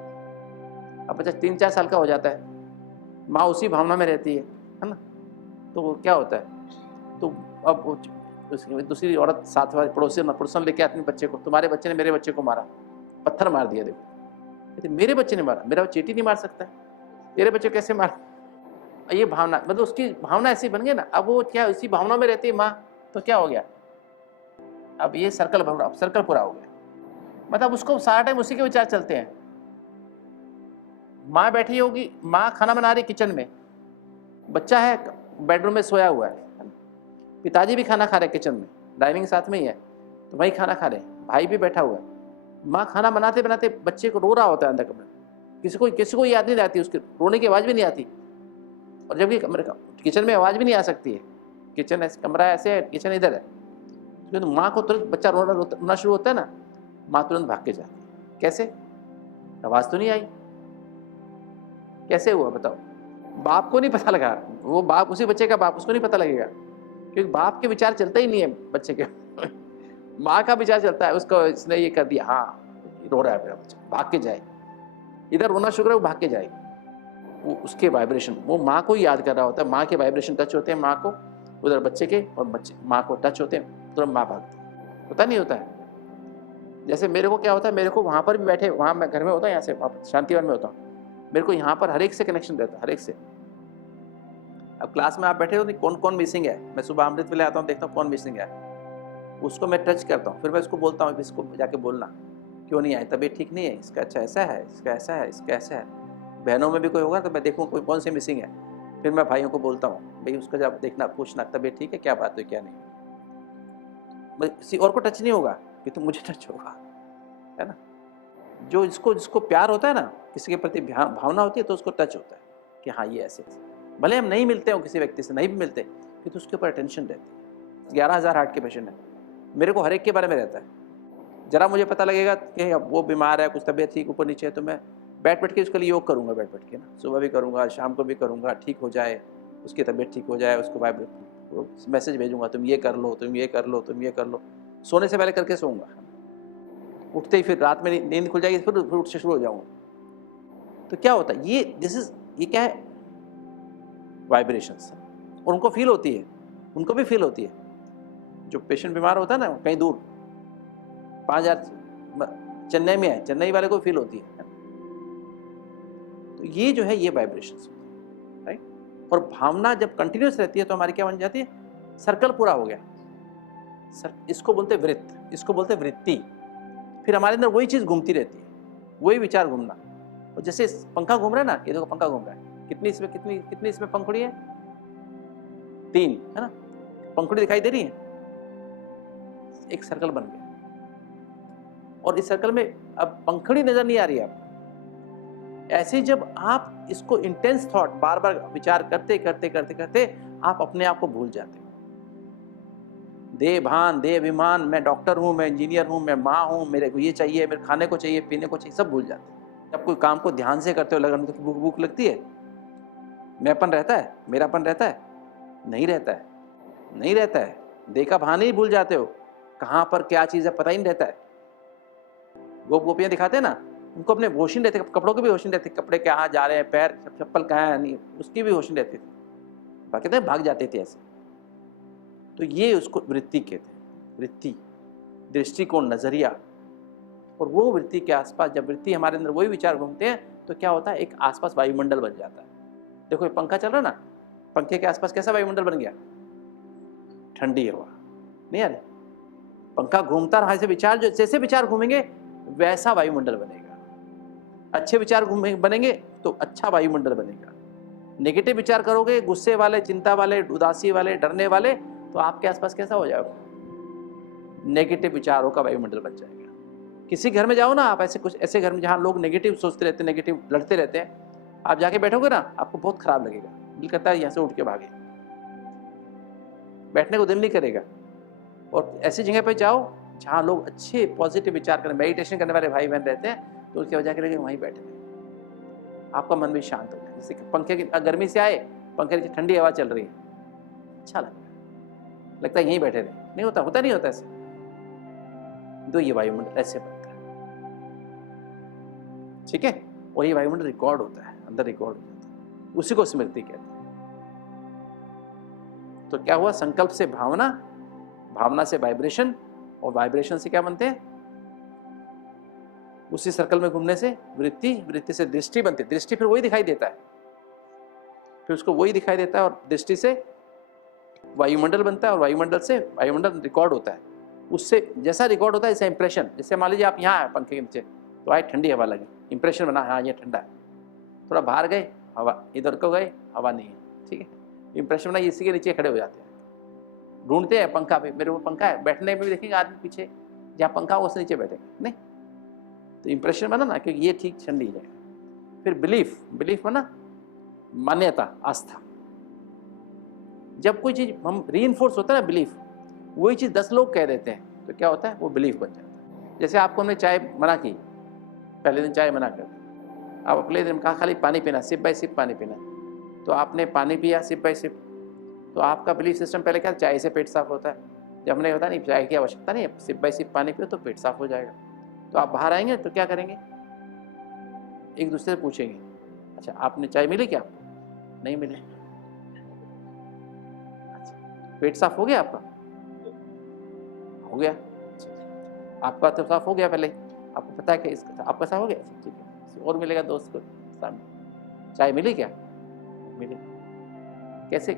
अब बच्चा 3-4 साल का हो जाता है, माँ उसी भावना में रहती है ना, तो क्या होता है, तो अब दूसरी औरत साथ वाली पड़ोसन लेके आती है बच्चे को, तुम्हारे बच्चे ने मेरे बच्चे को मारा, पत्थर मार दिया, देखो मेरे बच्चे ने मारा, मेरा चींटी नहीं मार सकता, तेरे बच्चे कैसे मार? ये भावना, मतलब उसकी भावना ऐसी बन गई ना, अब वो क्या इसी भावना में रहती है माँ, तो क्या हो गया, अब ये सर्कल पूरा हो गया, मतलब उसको सारा टाइम उसी के विचार चलते हैं। माँ बैठी होगी, माँ खाना बना रही किचन में, बच्चा है बेडरूम में सोया हुआ है, पिताजी भी खाना खा रहे किचन में, डाइनिंग साथ में ही है, तो वही खाना खा रहे, भाई भी बैठा हुआ है, माँ खाना बनाते बनाते बच्चे को रो रहा होता है अंदर कमरे, किसी को याद नहीं आती, उसके रोने की आवाज़ भी नहीं आती, और जबकि किचन में आवाज़ भी नहीं आ सकती है, किचन ऐसे, कमरा ऐसे है, किचन इधर है, तो माँ को तुरंत बच्चा रोना शुरू होता है ना, माँ तुरंत भाग के जाती है, कैसे, आवाज़ तो नहीं आई, कैसे हुआ बताओ? बाप को नहीं पता लगा, वो बाप, उसी बच्चे का बाप, उसको नहीं पता लगेगा, क्योंकि बाप के विचार चलते ही नहीं है बच्चे के माँ का विचार चलता है, उसको इसने ये कर दिया, हाँ रो रहा है मेरा बच्चा, भाग के जाए, इधर रोना शुरू है, वो भाग के जाए, वो उसके वाइब्रेशन, वो माँ को ही याद कर रहा होता है, माँ के वाइब्रेशन टच होते हैं माँ को, उधर बच्चे के, और बच्चे माँ को टच होते हैं, तुरंत माँ भागती है, पता नहीं होता है। जैसे मेरे को क्या होता है, मेरे को वहाँ पर भी बैठे, वहाँ मैं घर में होता हूँ, यहाँ से शांतिवन में होता हूँ, मेरे को यहाँ पर हर एक से कनेक्शन रहता है, हर एक से। अब क्लास में आप बैठे हो, कौन कौन मिसिंग है, मैं सुबह अमृत वेले आता हूँ, देखता हूँ कौन मिसिंग है, उसको मैं टच करता हूँ, फिर मैं उसको बोलता हूँ, इसको जाके बोलना, क्यों नहीं आए, तबीयत ठीक नहीं है, इसका अच्छा ऐसा है, इसका ऐसा है, इसका ऐसा है। बहनों में भी कोई होगा तो मैं देखूँ कोई कौन सी मिसिंग है, फिर मैं भाइयों को बोलता हूँ, भाई उसका जब देखना, पूछना तबीयत ठीक है, क्या बात है क्या नहीं, किसी और को टच नहीं होगा, ये तो मुझे टच होगा, है ना। जो जिसको प्यार होता है ना, किसी के प्रति भावना होती है, तो उसको टच होता है कि हाँ ये ऐसे, भले हम नहीं मिलते हो किसी व्यक्ति से, नहीं भी मिलते, कि तो उसके ऊपर अटेंशन रहती है। 11,000 हार्ट के पेशेंट है, मेरे को हर एक के बारे में रहता है, जरा मुझे पता लगेगा कि अब वो बीमार है, कुछ तबीयत ठीक ऊपर नीचे है, तो मैं बैठ बैठ के उसके लिए योग करूँगा, बैठ बैठ के ना, सुबह भी करूँगा, शाम को भी करूँगा, ठीक हो जाए, उसकी तबीयत ठीक हो जाए, उसको मैसेज भेजूंगा, तुम ये कर लो, तुम ये कर लो, तुम ये कर लो। सोने से पहले करके सोऊंगा, उठते ही फिर रात में नींद खुल जाएगी, फिर उठ से शुरू हो जाऊंगा। तो क्या होता है, ये क्या है, वाइब्रेशंस, और उनको फील होती है, उनको भी फील होती है। जो पेशेंट बीमार होता है ना कहीं दूर, 5000 चेन्नई में है, चेन्नई वाले को फील होती है। तो ये जो है ये वाइब्रेशंस, राइट। और भावना जब कंटिन्यूस रहती है तो हमारी क्या बन जाती है, सर्कल पूरा हो गया। इसको बोलते वृत्त, इसको बोलते वृत्ति। फिर हमारे अंदर वही चीज घूमती रहती है, वही विचार घूमना। और जैसे पंखा घूम रहा है ना, ये देखो पंखा घूम रहा है, कितनी इसमें पंखुड़ी है, 3 है ना, पंखुड़ी दिखाई दे रही है, एक सर्कल बन गया। और इस सर्कल में अब पंखुड़ी नजर नहीं आ रही है आपको। ऐसे जब आप इसको इंटेंस थॉट बार बार विचार करते करते करते करते आप अपने आप को भूल जाते हो। देह भान, देह अभिमान, मैं डॉक्टर हूं, मैं इंजीनियर हूं, मैं माँ हूं, मेरे को ये चाहिए, मेरे खाने को चाहिए, पीने को चाहिए, सब भूल जाते हैं। जब कोई काम को ध्यान से करते हो, लगन तो भूख लगती है, मैंपन रहता है, मेरापन रहता है, नहीं रहता है, नहीं रहता है। देह का भान ही भूल जाते हो, कहाँ पर क्या चीज है पता ही नहीं रहता है। गोपियां दिखाते हैं ना, उनको अपने होश नहीं रहते, कपड़ों के भी होश नहीं रहते, कपड़े कहाँ जा रहे हैं, पैर चप्पल कहाँ है, नहीं उसकी भी होश नहीं रहती थी, कहते हैं भाग जाते थे ऐसे। तो ये उसको वृत्ति कहते हैं, वृत्ति, दृष्टिकोण, नजरिया। और वो वृत्ति के आसपास जब वृत्ति हमारे अंदर वही विचार घूमते हैं तो क्या होता है, एक आसपास वायुमंडल बन जाता है। देखो ये पंखा चल रहा है ना, पंखे के आसपास कैसा वायुमंडल बन गया, ठंडी हवा नहीं आ रही, पंखा घूमता रहा, ऐसे विचार जो जैसे विचार घूमेंगे वैसा वायुमंडल बनेगा। अच्छे विचार बनेंगे तो अच्छा वायुमंडल बनेगा। नेगेटिव विचार करोगे, गुस्से वाले, चिंता वाले, उदासी वाले, डरने वाले, तो आपके आसपास कैसा हो जाएगा, नेगेटिव विचारों का वायुमंडल बन जाएगा। किसी घर में जाओ ना आप, ऐसे कुछ ऐसे घर में जहां लोग नेगेटिव सोचते रहते हैं, नेगेटिव लड़ते रहते हैं, आप जाके बैठोगे ना, आपको बहुत खराब लगेगा, दिल करता है यहां से उठ के भागे, बैठने को दिल नहीं करेगा। और ऐसी जगह पे जाओ जहाँ लोग अच्छे पॉजिटिव विचार करें, मेडिटेशन करने वाले भाई बहन रहते हैं, तो उसकी वजह के लिए वहीं बैठे हैं, आपका मन भी शांत हो जाए। जैसे पंखे की गर्मी से आए, पंखे की ठंडी हवा चल रही है, अच्छा लगता है यहीं बैठे रहे, नहीं होता नहीं होता ऐसे। तो ये वायुमंडल ऐसे बनता है, ठीक है। और ये वायुमंडल रिकॉर्ड होता है, अंदर रिकॉर्ड हो जाता है, उसी को स्मृति कहते हैं। तो क्या हुआ, संकल्प से भावना, भावना से वाइब्रेशन, और वाइब्रेशन से क्या बनते हैं, उसी सर्कल में घूमने से वृत्ति, वृत्ति से दृष्टि बनती है, दृष्टि फिर वही दिखाई देता है, फिर उसको वही दिखाई देता है, और दृष्टि से वायुमंडल बनता है, और वायुमंडल से वायुमंडल रिकॉर्ड होता है। उससे जैसा रिकॉर्ड होता है जैसे इंप्रेशन, जैसे मान लीजिए आप यहाँ आए पंखे के नीचे, तो आए ठंडी हवा लगी, इंप्रेशन बना, हाँ ये ठंडा है। थोड़ा बाहर गए, हवा, इधर को गए, हवा नहीं है, ठीक है, इंप्रेशन बना, इसी के नीचे खड़े हो जाते हैं, ढूंढते हैं पंखा पे, मेरे को पंखा है, बैठने में भी देखेंगे आदमी पीछे जहाँ पंखा हो उस नीचे बैठेंगे, नहीं तो इंप्रेशन बना ना, क्योंकि ये ठीक ठंडी है। फिर बिलीफ, बिलीफ बना, मान्यता, आस्था। जब कोई चीज हम रीइंफोर्स होता है ना बिलीफ, वही चीज 10 लोग कह देते हैं तो क्या होता है, वो बिलीफ बन जाता है। जैसे आपको हमने चाय मना की, पहले दिन चाय मना कर दी, आप अगले दिन कहा खाली पानी पीना, सिप बाय सिप पानी पीना, तो आपने पानी पिया सिप बाय सिप, तो आपका बिलीफ सिस्टम पहले क्या, चाय से पेट साफ होता है। जब हमने होता नहीं चाय की आवश्यकता नहीं है, सिप बाय सिप पानी पियो तो पेट साफ हो जाएगा। तो आप बाहर आएंगे तो क्या करेंगे, एक दूसरे से पूछेंगे, अच्छा आपने चाय मिली क्या, नहीं मिली, अच्छा पेट साफ हो गया आपका, हो गया, आपका तो साफ हो गया, पहले आपको पता है कि इसका आपका साफ हो गया, ठीक है, और मिलेगा दोस्त को सामने, चाय मिली क्या, मिली, कैसे,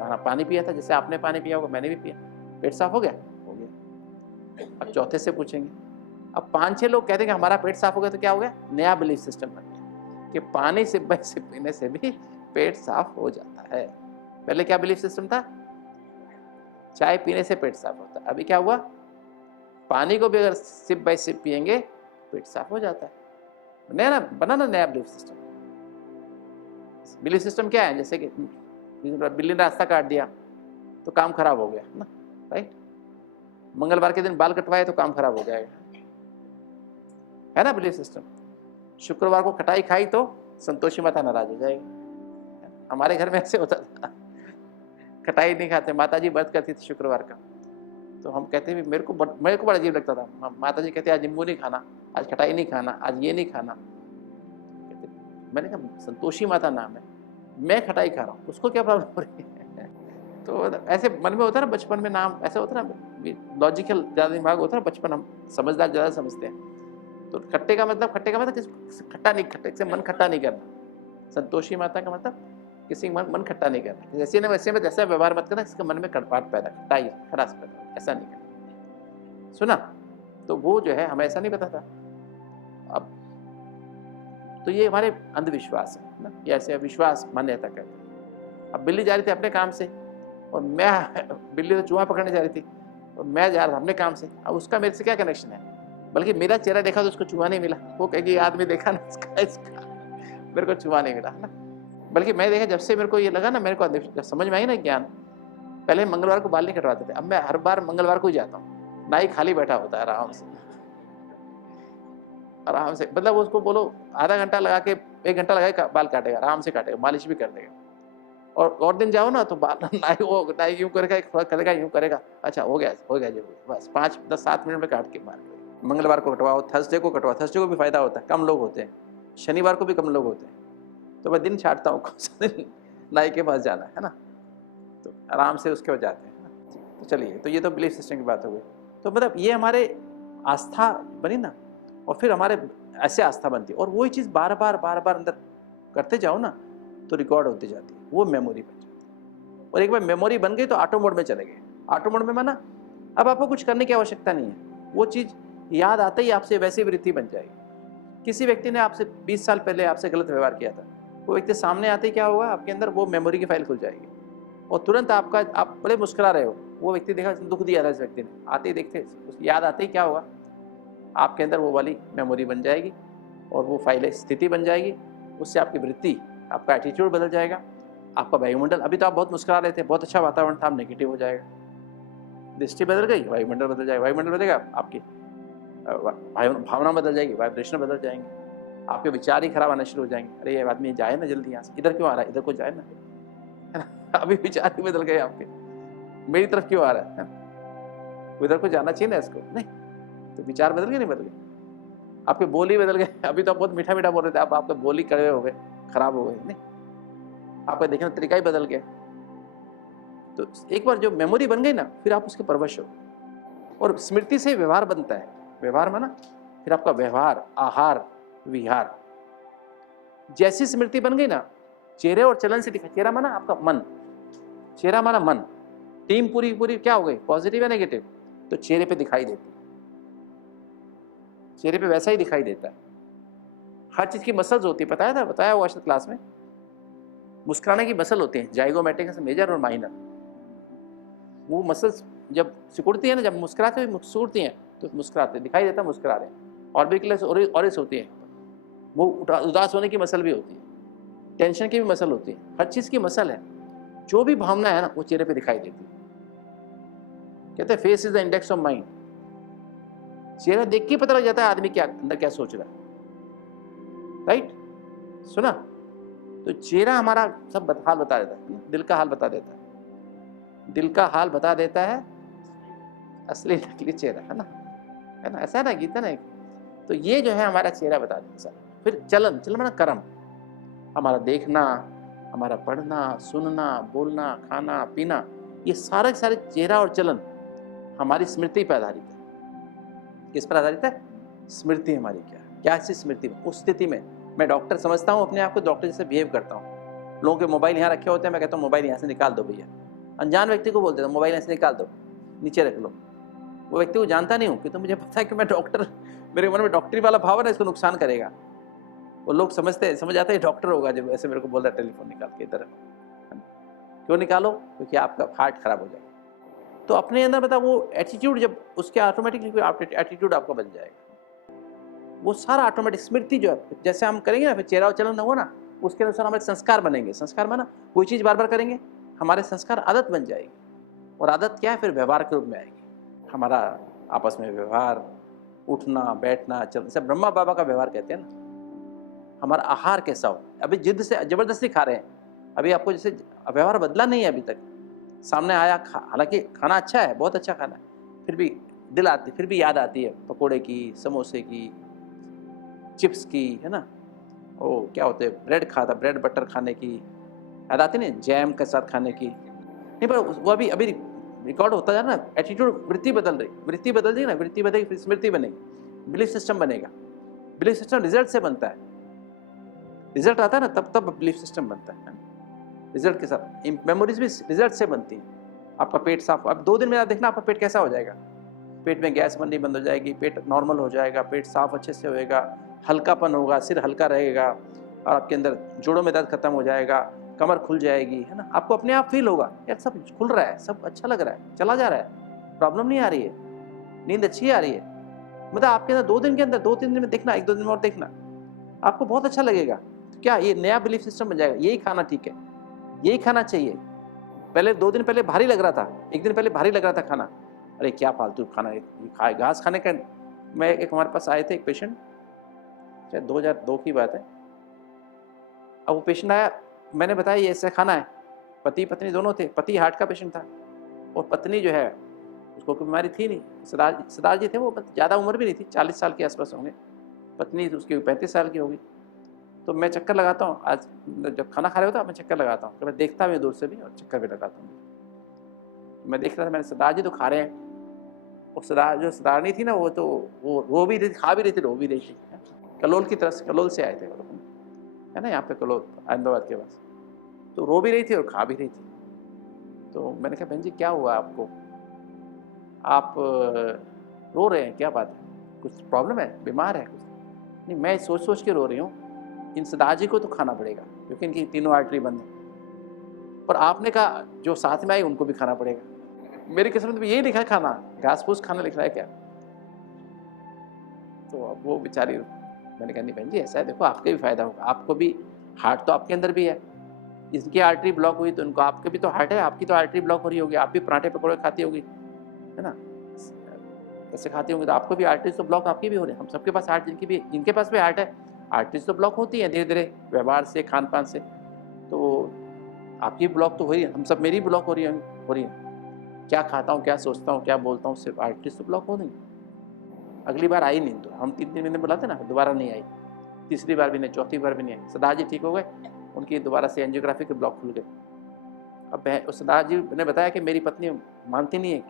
हाँ पानी पिया था, जैसे आपने पानी पिया होगा मैंने भी पिया, पेट साफ हो गया, हो गया। अब चौथे से पूछेंगे, अब 5-6 लोग कहते हैं कि हमारा पेट साफ हो गया, तो क्या हो गया, नया बिलीफ सिस्टम बन गया कि पानी से पीने से भी पेट साफ हो जाता है। पहले क्या बिलीफ सिस्टम था, चाय पीने से पेट साफ होता है, अभी क्या हुआ, पानी को भी अगर सिप बाय सिप पिएंगे पेट साफ हो जाता है। नया ना बना ना नया बिलीफ सिस्टम। बिलीफ सिस्टम क्या है, जैसे कि बिल्ली ने रास्ता काट दिया तो काम खराब हो गया ना, राइट, मंगलवार के दिन बाल कटवाए तो काम खराब हो जाएगा, है ना बिलीफ सिस्टम। शुक्रवार को खटाई खाई तो संतोषी माता नाराज हो जाएगी। हमारे घर में ऐसे होता था, खटाई नहीं खाते, माता जी व्रत करती थी शुक्रवार का, तो हम कहते भी मेरे को बड़ा अजीब लगता था। माता जी कहते आज नींबू नहीं खाना, आज खटाई नहीं खाना, आज ये नहीं खाना। कहते, मैंने कहा संतोषी माता नाम है, मैं खटाई खा रहा हूँ, उसको क्या प्रॉब्लम हो रही है? तो ऐसे मन में होता है ना, बचपन में नाम ऐसा होता है ना, लॉजिकल ज़्यादा दिमाग होता है ना, बचपन हम समझदार ज़्यादा समझते हैं। तो खट्टे का मतलब खट्टा नहीं, खट्टे से मन खट्टा नहीं करना। संतोषी माता का मतलब किसी मन खट्टा नहीं करना, जैसे ना वैसे में जैसा व्यवहार मत करना इसके मन में कड़वाहट पैदा, खटाई खटास पैदा, ऐसा नहीं करना। सुना? तो वो जो है हमें ऐसा नहीं पता था। अब तो ये हमारे अंधविश्वास है ना, ये ऐसे विश्वास मान्यता कहते हैं। अब बिल्ली जा रही थी अपने काम से और मैं, बिल्ली तो चूहा पकड़ने जा रही थी और मैं जा रहा था अपने काम से। अब उसका मेरे से क्या कनेक्शन है? बल्कि मेरा चेहरा देखा तो उसको चूहा नहीं मिला, वो कहेगी ये आदमी देखा ना इसका, मेरे को चूहा नहीं मिला, है ना। बल्कि मैं देखा, जब से मेरे को ये लगा ना, मेरे को समझ में आई ना ज्ञान, पहले मंगलवार को बाल नहीं कटवाते थे, अब मैं हर बार मंगलवार को ही जाता हूँ। नाई खाली बैठा होता है आराम से, आराम से, मतलब उसको बोलो आधा घंटा लगा के, 1 घंटा लगा के बाल काटेगा, आराम से काटेगा, मालिश भी कर देगा। और दिन जाओ ना तो बाल नाई यूं करेगा यूं करेगा, अच्छा हो गया जी, बस 5, 10, 7 मिनट में काट के मार। मंगलवार को कटवाओ, थर्सडे को कटवाओ, थर्सडे को भी फायदा होता है, कम लोग होते हैं, शनिवार को भी कम लोग होते हैं, तो मैं दिन छाटता हूँ कौन सा दिन नाई के पास जाना है ना, तो आराम से उसके बाद जाते हैं। तो चलिए, तो ये तो बिलीफ सिस्टम की बात हो गई। तो मतलब ये हमारे आस्था बनी ना, और फिर हमारे ऐसे आस्था बनती है, और वही चीज़ बार बार अंदर करते जाओ ना तो रिकॉर्ड होती जाती है, वो मेमोरी बन जाती है। और एक बार मेमोरी बन गई तो ऑटो मोड में चले गए। ऑटो मोड में माना अब आपको कुछ करने की आवश्यकता नहीं है, वो चीज़ याद आते ही आपसे वैसी वृत्ति बन जाएगी। किसी व्यक्ति ने आपसे 20 साल पहले आपसे गलत व्यवहार किया था, वो व्यक्ति सामने आते ही क्या होगा, आपके अंदर वो मेमोरी की फाइल खुल जाएगी, और तुरंत आप बड़े मुस्कुरा रहे हो, वो व्यक्ति देखा दुख दिया था इस व्यक्ति ने, आते ही देखते याद आते ही क्या होगा, आपके अंदर वो वाली मेमोरी बन जाएगी, और वो फाइल स्थिति बन जाएगी। उससे आपकी वृत्ति, आपका एटीट्यूड बदल जाएगा, आपका वायुमंडल, अभी तो आप बहुत मुस्कुरा रहे थे, बहुत अच्छा वातावरण था, नेगेटिव हो जाएगा, दृष्टि बदल गई, वायुमंडल बदल जाएगा, वायुमंडल बदलेगा, आपकी भावना बदल जाएगी, वाइब्रेशन बदल जाएंगे, आपके विचार ही खराब आना शुरू हो जाएंगे। अरे ये आदमी जाए ना जल्दी यहाँ से, इधर क्यों आ रहा है, इधर को जाए ना, है ना। अभी विचार ही बदल गए आपके, मेरी तरफ क्यों आ रहा है, उधर को जाना चाहिए ना इसको, नहीं, तो विचार बदल गए, नहीं बदल गए, आपके बोल ही बदल गए। अभी तो आप बहुत मीठा मीठा बोल रहे थे, आप आपके बोल ही कड़वे हो गए, खराब हो गए, नहीं, आपका देखने का तरीका ही बदल गया। तो एक बार जो मेमोरी बन गई ना, फिर आप उसके परवश हो, और स्मृति से व्यवहार बनता है। व्यवहार माना फिर आपका व्यवहार, आहार, विहार, जैसी स्मृति बन गई ना, चेहरे और चलन से दिखा। चेहरा माना आपका मन, चेहरा माना मन, टीम पूरी क्या हो गई, पॉजिटिव या नेगेटिव, तो चेहरे पे दिखाई देती, चेहरे पे वैसा ही दिखाई देता है। हर चीज की मसल्स होती है, बताया हुआ क्लास में, मुस्कुराने की मसल होती है, जाइगोमैटिक मेजर और माइनर। वो मसल्स जब सिकुड़ती है ना, जब मुस्कुराते हुए सिकुड़ती हैं तो मुस्कुराते दिखाई देता है, मुस्कुरा रहे हैं। ऑर्बिकुलस ऑरिस होती है, वो उदास होने की मसल भी होती है, टेंशन की भी मसल होती है, हर चीज की मसल है। जो भी भावना है ना, वो चेहरे पे दिखाई देती है। कहते हैं face is the index of mind. चेहरा देख के पता लग जाता है आदमी क्या अंदर क्या सोच रहा है, राइट? सुना? तो चेहरा हमारा सब हाल बता देता है, दिल का हाल बता देता है, दिल का हाल बता देता है असली नकली चेहरा, है ना, ऐसा है ना, गीता ना एक। तो ये जो है हमारा चेहरा बता देता है। फिर चलन माना कर्म, हमारा देखना, हमारा पढ़ना, सुनना, बोलना, खाना पीना, ये सारे चेहरा और चलन हमारी स्मृति पर आधारित है। किस पर आधारित है? स्मृति हमारी क्या सी स्मृति। उस स्थिति में मैं डॉक्टर समझता हूँ अपने आप को, डॉक्टर जैसे बिहेव करता हूँ। लोगों के मोबाइल यहाँ रखे होते हैं, मैं कहता हूँ मोबाइल यहाँ से निकाल दो भैया। अनजान व्यक्ति को बोलते हैं मोबाइल यहाँ से निकाल दो, नीचे रख लो। वो व्यक्ति को जानता नहीं हूँ कि तो मुझे पता है कि मैं डॉक्टर, मेरे मन में डॉक्टरी वाला भाव है ना, इसको नुकसान करेगा। वो लोग समझ जाते हैं डॉक्टर होगा जब ऐसे मेरे को बोल रहा है टेलीफोन निकाल के इधर। क्यों निकालो? क्योंकि आपका हार्ट खराब हो जाएगा। तो अपने अंदर बता वो एटीट्यूड, जब उसके ऑटोमेटिकली एटीट्यूड आपका बन जाएगा। वो सारा ऑटोमेटिक स्मृति जो है, जैसे हम करेंगे ना, फिर चेहरा चलन हुआ ना, उसके अनुसार हमारे संस्कार बनेंगे। संस्कार माना कोई चीज़ बार बार करेंगे, हमारे संस्कार आदत बन जाएगी, और आदत क्या है, फिर व्यवहार के रूप में आएगी। हमारा आपस में व्यवहार, उठना बैठना चलना, सब ब्रह्मा बाबा का व्यवहार कहते हैं ना। हमारा आहार कैसा हो। अभी जिद से ज़बरदस्ती खा रहे हैं, अभी आपको जैसे व्यवहार बदला नहीं है अभी तक, सामने आया हालांकि खाना अच्छा है, बहुत अच्छा खाना है, फिर भी फिर भी याद आती है पकोड़े की, समोसे की, चिप्स की, है ना, वो क्या होते हैं, ब्रेड बटर खाने की याद आती नहीं, जैम के साथ खाने की। नहीं पर वो अभी अभी रिकॉर्ड होता जा रहा है ना, एटीट्यूड, वृत्ति बदल रही ना, वृत्ति बदलेगी फिर स्मृति बनेगी, बिलीफ सिस्टम बनेगा। बिलीफ सिस्टम रिजल्ट से बनता है, रिजल्ट आता है ना तब बिलीफ सिस्टम बनता है। रिजल्ट के साथ मेमोरीज भी रिजल्ट से बनती है। आपका पेट साफ, अब 2 दिन में आप देखना आपका पेट कैसा हो जाएगा, पेट में गैस बननी बंद हो जाएगी, पेट नॉर्मल हो जाएगा, पेट साफ अच्छे से होएगा, हल्कापन होगा, सिर हल्का रहेगा, और आपके अंदर जोड़ों में दर्द खत्म हो जाएगा, कमर खुल जाएगी, है ना, आपको अपने आप फील होगा यार सब खुल रहा है, सब अच्छा लग रहा है, चला जा रहा है, प्रॉब्लम नहीं आ रही है, नींद अच्छी आ रही है। मतलब आपके अंदर 2 दिन के अंदर, 2-3 दिन में देखना, 1-2 दिन में और देखना, आपको बहुत अच्छा लगेगा। क्या ये नया बिलीफ सिस्टम बन जाएगा, यही खाना ठीक है, यही खाना चाहिए। पहले 2 दिन पहले भारी लग रहा था, 1 दिन पहले भारी लग रहा था खाना, अरे क्या फालतू खाना है, ये घास खाने का। मैं एक हमारे पास आए थे एक पेशेंट, शायद 2002 की बात है। अब वो पेशेंट आया, मैंने बताया ये ऐसा खाना है, पति पत्नी दोनों थे, पति हार्ट का पेशेंट था और पत्नी जो है उसको कोई बीमारी थी नहीं, सरदार जी थे, वो ज़्यादा उम्र भी नहीं थी, 40 साल के आसपास होंगे, पत्नी उसकी 35 साल की होगी। तो मैं चक्कर लगाता हूँ, आज जब खाना खा रहे होता मैं चक्कर लगाता हूँ, तो मैं देखता भी दूर से भी और चक्कर भी लगाता हूँ। मैं देख रहा था, मैंने सरदार जी तो खा रहे हैं, और सरदारनी थी ना, वो तो वो रो भी रही थी, खा भी रही थी, रो भी रही थी। कलोल की तरफ से, कलोल से आए थे वो लोग, है ना, यहाँ पे कलोल अहमदाबाद के पास, तो रो भी रही थी और खा भी रही थी। तो मैंने कहा बहन जी क्या हुआ आपको, आप रो रहे हैं, क्या बात है, कुछ प्रॉब्लम है, बीमार है कुछ? नहीं, मैं सोच के रो रही हूँ, इन सरदार जी को तो खाना पड़ेगा क्योंकि इनकी तीनों आर्टरी बंद है, और आपने कहा जो साथ में आई उनको भी खाना पड़ेगा। मेरी किस्मत में यही लिखा है खाना, घास फूस खाना लिख रहा है क्या? तो अब वो बेचारी, मैंने कहा नहीं बहन जी ऐसा है, देखो आपके भी फायदा होगा, आपको भी हार्ट तो आपके अंदर भी है, इसकी आर्टरी ब्लॉक हुई तो उनको, आपके भी तो हार्ट है, आपकी तो आर्टरी ब्लॉक हो रही होगी, आप भी पराठे पकौड़े खाती होगी, है ना, ऐसे खाती होंगी, तो आपको भी आर्टरीज तो ब्लॉक आपकी भी हो रही है। हम सबके पास हार्ट, जिनके पास भी हार्ट है, आर्टरीज तो ब्लॉक होती है धीरे धीरे व्यवहार से, खान पान से, तो आपकी ब्लॉक तो हो रही है, हम सब, मेरी ब्लॉक हो रही है, क्या खाता हूँ, क्या सोचता हूँ, क्या बोलता हूँ, सिर्फ आर्टरीज तो ब्लॉक हो नहीं। अगली बार आई नहीं, तो हम 3 महीने बुलाते ना, दोबारा नहीं आई, तीसरी बार भी नहीं, चौथी बार भी नहीं आई। सरदार जी ठीक हो गए, उनकी दोबारा से एंजियोग्राफी के ब्लॉक खुल गए। अब सरदार जी ने बताया कि मेरी पत्नी मानती नहीं है,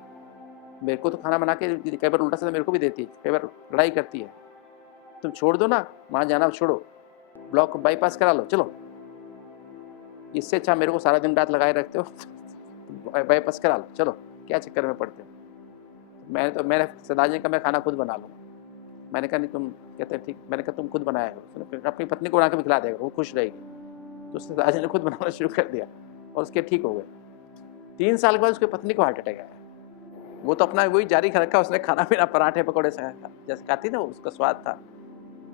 मेरे को तो खाना बना के कई बार उल्टा सीधा मेरे को भी देती है, कई बार लड़ाई करती है, तुम छोड़ दो ना, वहाँ जाना छोड़ो, ब्लॉक को बाईपास करा लो, चलो, इससे अच्छा मेरे को सारा दिन रात लगाए रखते हो बाईपास करा लो, चलो, क्या चक्कर में पड़ते हो। मैंने सरदार जी का मैं खाना खुद बना लूँगा। मैंने कहा नहीं, तुम कहते हैं ठीक, मैंने कहा तुम खुद बनाया हो, उसने अपनी पत्नी को बना के भी खिला देगा, वो खुश रहेगी। तो सरदार जी ने खुद बनाना शुरू कर दिया और उसके ठीक हो गए। 3 साल के बाद उसकी पत्नी को हार्ट अटैक आया, वो तो अपना वही जारी रखा, उसने खाना पीना पराठे पकौड़े से जैसे खाती ना, उसका स्वाद था,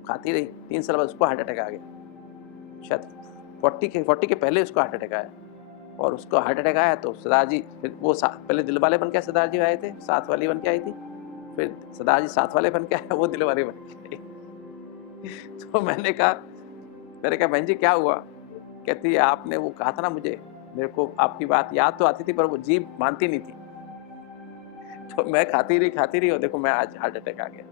खाती रही। 3 साल बाद उसको हार्ट अटैक आ गया, शायद 40 के पहले उसको हार्ट अटैक आया, और उसको हार्ट अटैक आया तो सरदार जी, फिर वो पहले दिल वाले बन के सरदार जी आए थे, साथ वाली बन के आई थी, फिर सरदार जी साथ वाले बन के आया, वो दिल वाले बन के आई। तो मैंने कहा बहन जी क्या हुआ? कहती है आपने वो कहा था ना मुझे, मेरे को आपकी बात याद तो आती थी पर वो जीभ मानती नहीं थी, तो मैं खाती रही और देखो मैं आज हार्ट अटैक आ गया।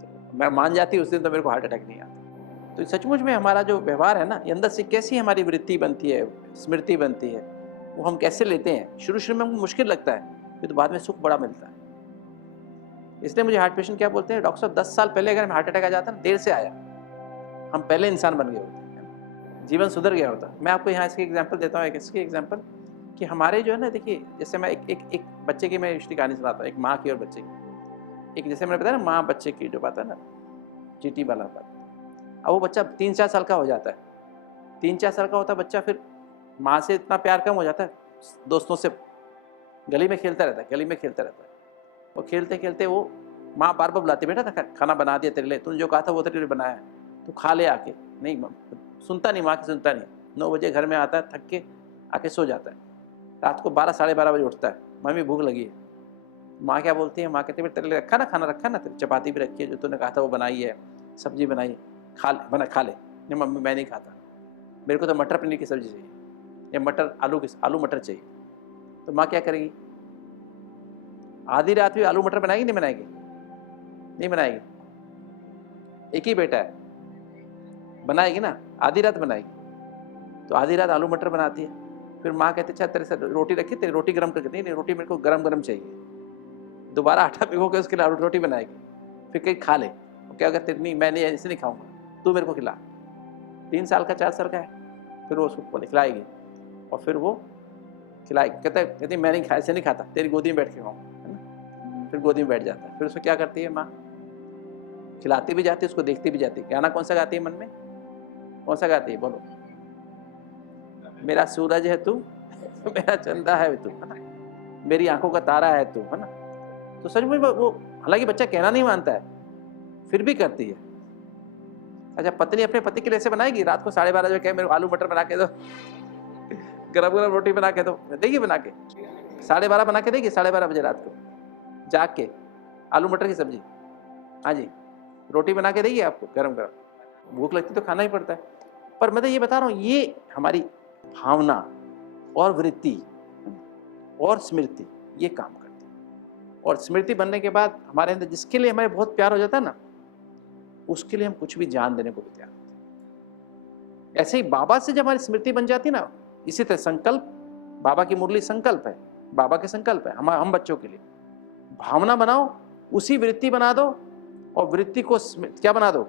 तो मैं मान जाती उस दिन तो मेरे को हार्ट अटैक नहीं आता। तो सचमुच में हमारा जो व्यवहार है ना, ये अंदर से कैसी हमारी वृत्ति बनती है, स्मृति बनती है, वो हम कैसे लेते हैं। शुरू में हमको मुश्किल लगता है, फिर तो बाद में सुख बड़ा मिलता है। इसलिए मुझे हार्ट पेशेंट क्या बोलते हैं, डॉक्टर साहब 10 साल पहले अगर हमें हार्ट अटैक आ जाता ना, देर से आया, हम पहले इंसान बन गए होते, जीवन सुधर गया होता। मैं आपको यहाँ इसकी एग्जाम्पल देता हूँ, एक इसकी एग्जाम्पल कि हमारे जो है ना, देखिए जैसे मैं एक बच्चे की मैं इसकी कहानी सुनाता हूँ, एक माँ की और बच्चे की। एक जैसे मैंने बताया ना, माँ बच्चे की जो बात है ना, चीटी वाला बात। अब वो बच्चा 3-4 साल का हो जाता है, 3-4 साल का होता है बच्चा, फिर माँ से इतना प्यार कम हो जाता है, दोस्तों से गली में खेलता रहता है। वो खेलते खेलते वो माँ बार बार बुलाती, बेटा खाना बना दिया तेरे लिए, तूने जो कहा था वो तेरे लिए बनाया है, तू खा ले आके। नहीं, सुनता नहीं, माँ की सुनता नहीं। 9 बजे घर में आता है थक के, आके सो जाता है। रात को 12 साढ़े 12 बजे उठता है, मम्मी भूख लगी है। माँ क्या बोलती है, माँ कहती है तेरे लिए रखा ना खाना, रखा ना, तेरे चपाती भी रखी है, जो तूने कहा था वो बनाई है, सब्जी बनाई है, खा ले। नहीं मम्मी मैं नहीं खाता, मेरे को तो मटर पनीर की सब्जी चाहिए या मटर आलू मटर चाहिए। तो माँ क्या करेगी? आधी रात में आलू मटर बनाएगी नहीं बनाएगी? नहीं बनाएगी। एक ही बेटा है, बनाएगी ना, आधी रात बनाएगी। तो आधी रात आलू मटर बनाती है, फिर माँ कहती है अच्छा तेरे साथ रोटी रखी, तेरी रोटी गर्म करके, नहीं रोटी मेरे को गरम गरम चाहिए। दोबारा आटा भिगो के उसके लिए रोटी बनाएगी, फिर कहीं खा ले। क्या कहते नहीं मैं नहीं ऐसे नहीं खाऊंगा, तू मेरे को खिला। 3 साल का 4 साल का है, फिर वो उसको खिलाएगी और फिर वो खिलाएगी। कहती मैं नहीं ऐसे नहीं खाता, तेरी गोदी में बैठ के खाऊंगा, है ना। फिर गोदी में बैठ जाता है, फिर उसको क्या करती है माँ? खिलाती भी जाती है, उसको देखती भी जाती है। गाना कौन सा गाती है मन में? कौन सा गाती है बोलो? मेरा सूरज है तू, मेरा चंदा है तू, है ना, मेरी आंखों का तारा है तू, है ना। तो सच में वो, हालांकि बच्चा कहना नहीं मानता है, फिर भी करती है। अच्छा पत्नी अपने पति के लिए ऐसे बनाएगी? रात को 12:30 बजे कहे मेरे आलू मटर बना के दो, गरम गरम रोटी बना के दो, देगी बना के? 12:30 बना के देगी? 12:30 बजे रात को जाग के आलू मटर की सब्जी, हाँ जी, रोटी बना के देगी आपको गरम गरम? भूख लगती तो खाना ही पड़ता है। पर मैं तो ये बता रहा हूँ, ये हमारी भावना और वृत्ति और स्मृति ये काम करती है। और स्मृति बनने के बाद हमारे अंदर जिसके लिए हमें बहुत प्यार हो जाता है ना, उसके लिए हम कुछ भी जान देने को भी तैयार होते हैं। ऐसे ही बाबा से जब हमारी स्मृति बन जाती है ना, इसी तरह संकल्प, बाबा की मुरली संकल्प है, बाबा के संकल्प है हम बच्चों के लिए। भावना बनाओ, उसी वृत्ति बना दो, और वृत्ति को क्या बना दो?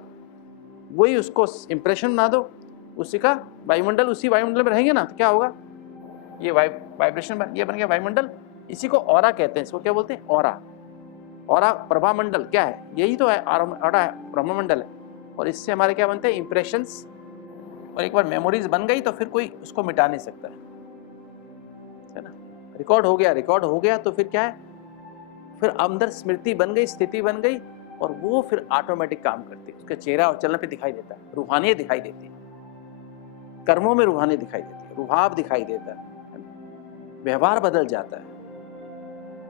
वही उसको इंप्रेशन बना दो, उसी का वायुमंडल, उसी वायुमंडल में रहेंगे ना तो क्या होगा? ये वाइब्रेशन ये बन गया वायुमंडल। इसी को ऑरा कहते हैं, इसको क्या बोलते हैं? ऑरा। ऑरा प्रभा मंडल क्या है? यही तो है, ऑरा ब्रह्ममंडल है। और इससे हमारे क्या बनते हैं? इंप्रेशंस। और एक बार मेमोरीज बन गई तो फिर कोई उसको मिटा नहीं सकता है ना। रिकॉर्ड हो गया तो फिर क्या है? फिर अंदर स्मृति बन गई, स्थिति बन गई, और वो फिर ऑटोमेटिक काम करती है। उसका चेहरा और चलन पे दिखाई देता है, रूहानियत दिखाई देती है, कर्मों में रूहानियत दिखाई देती है, रुहाब दिखाई देता है, व्यवहार बदल जाता है।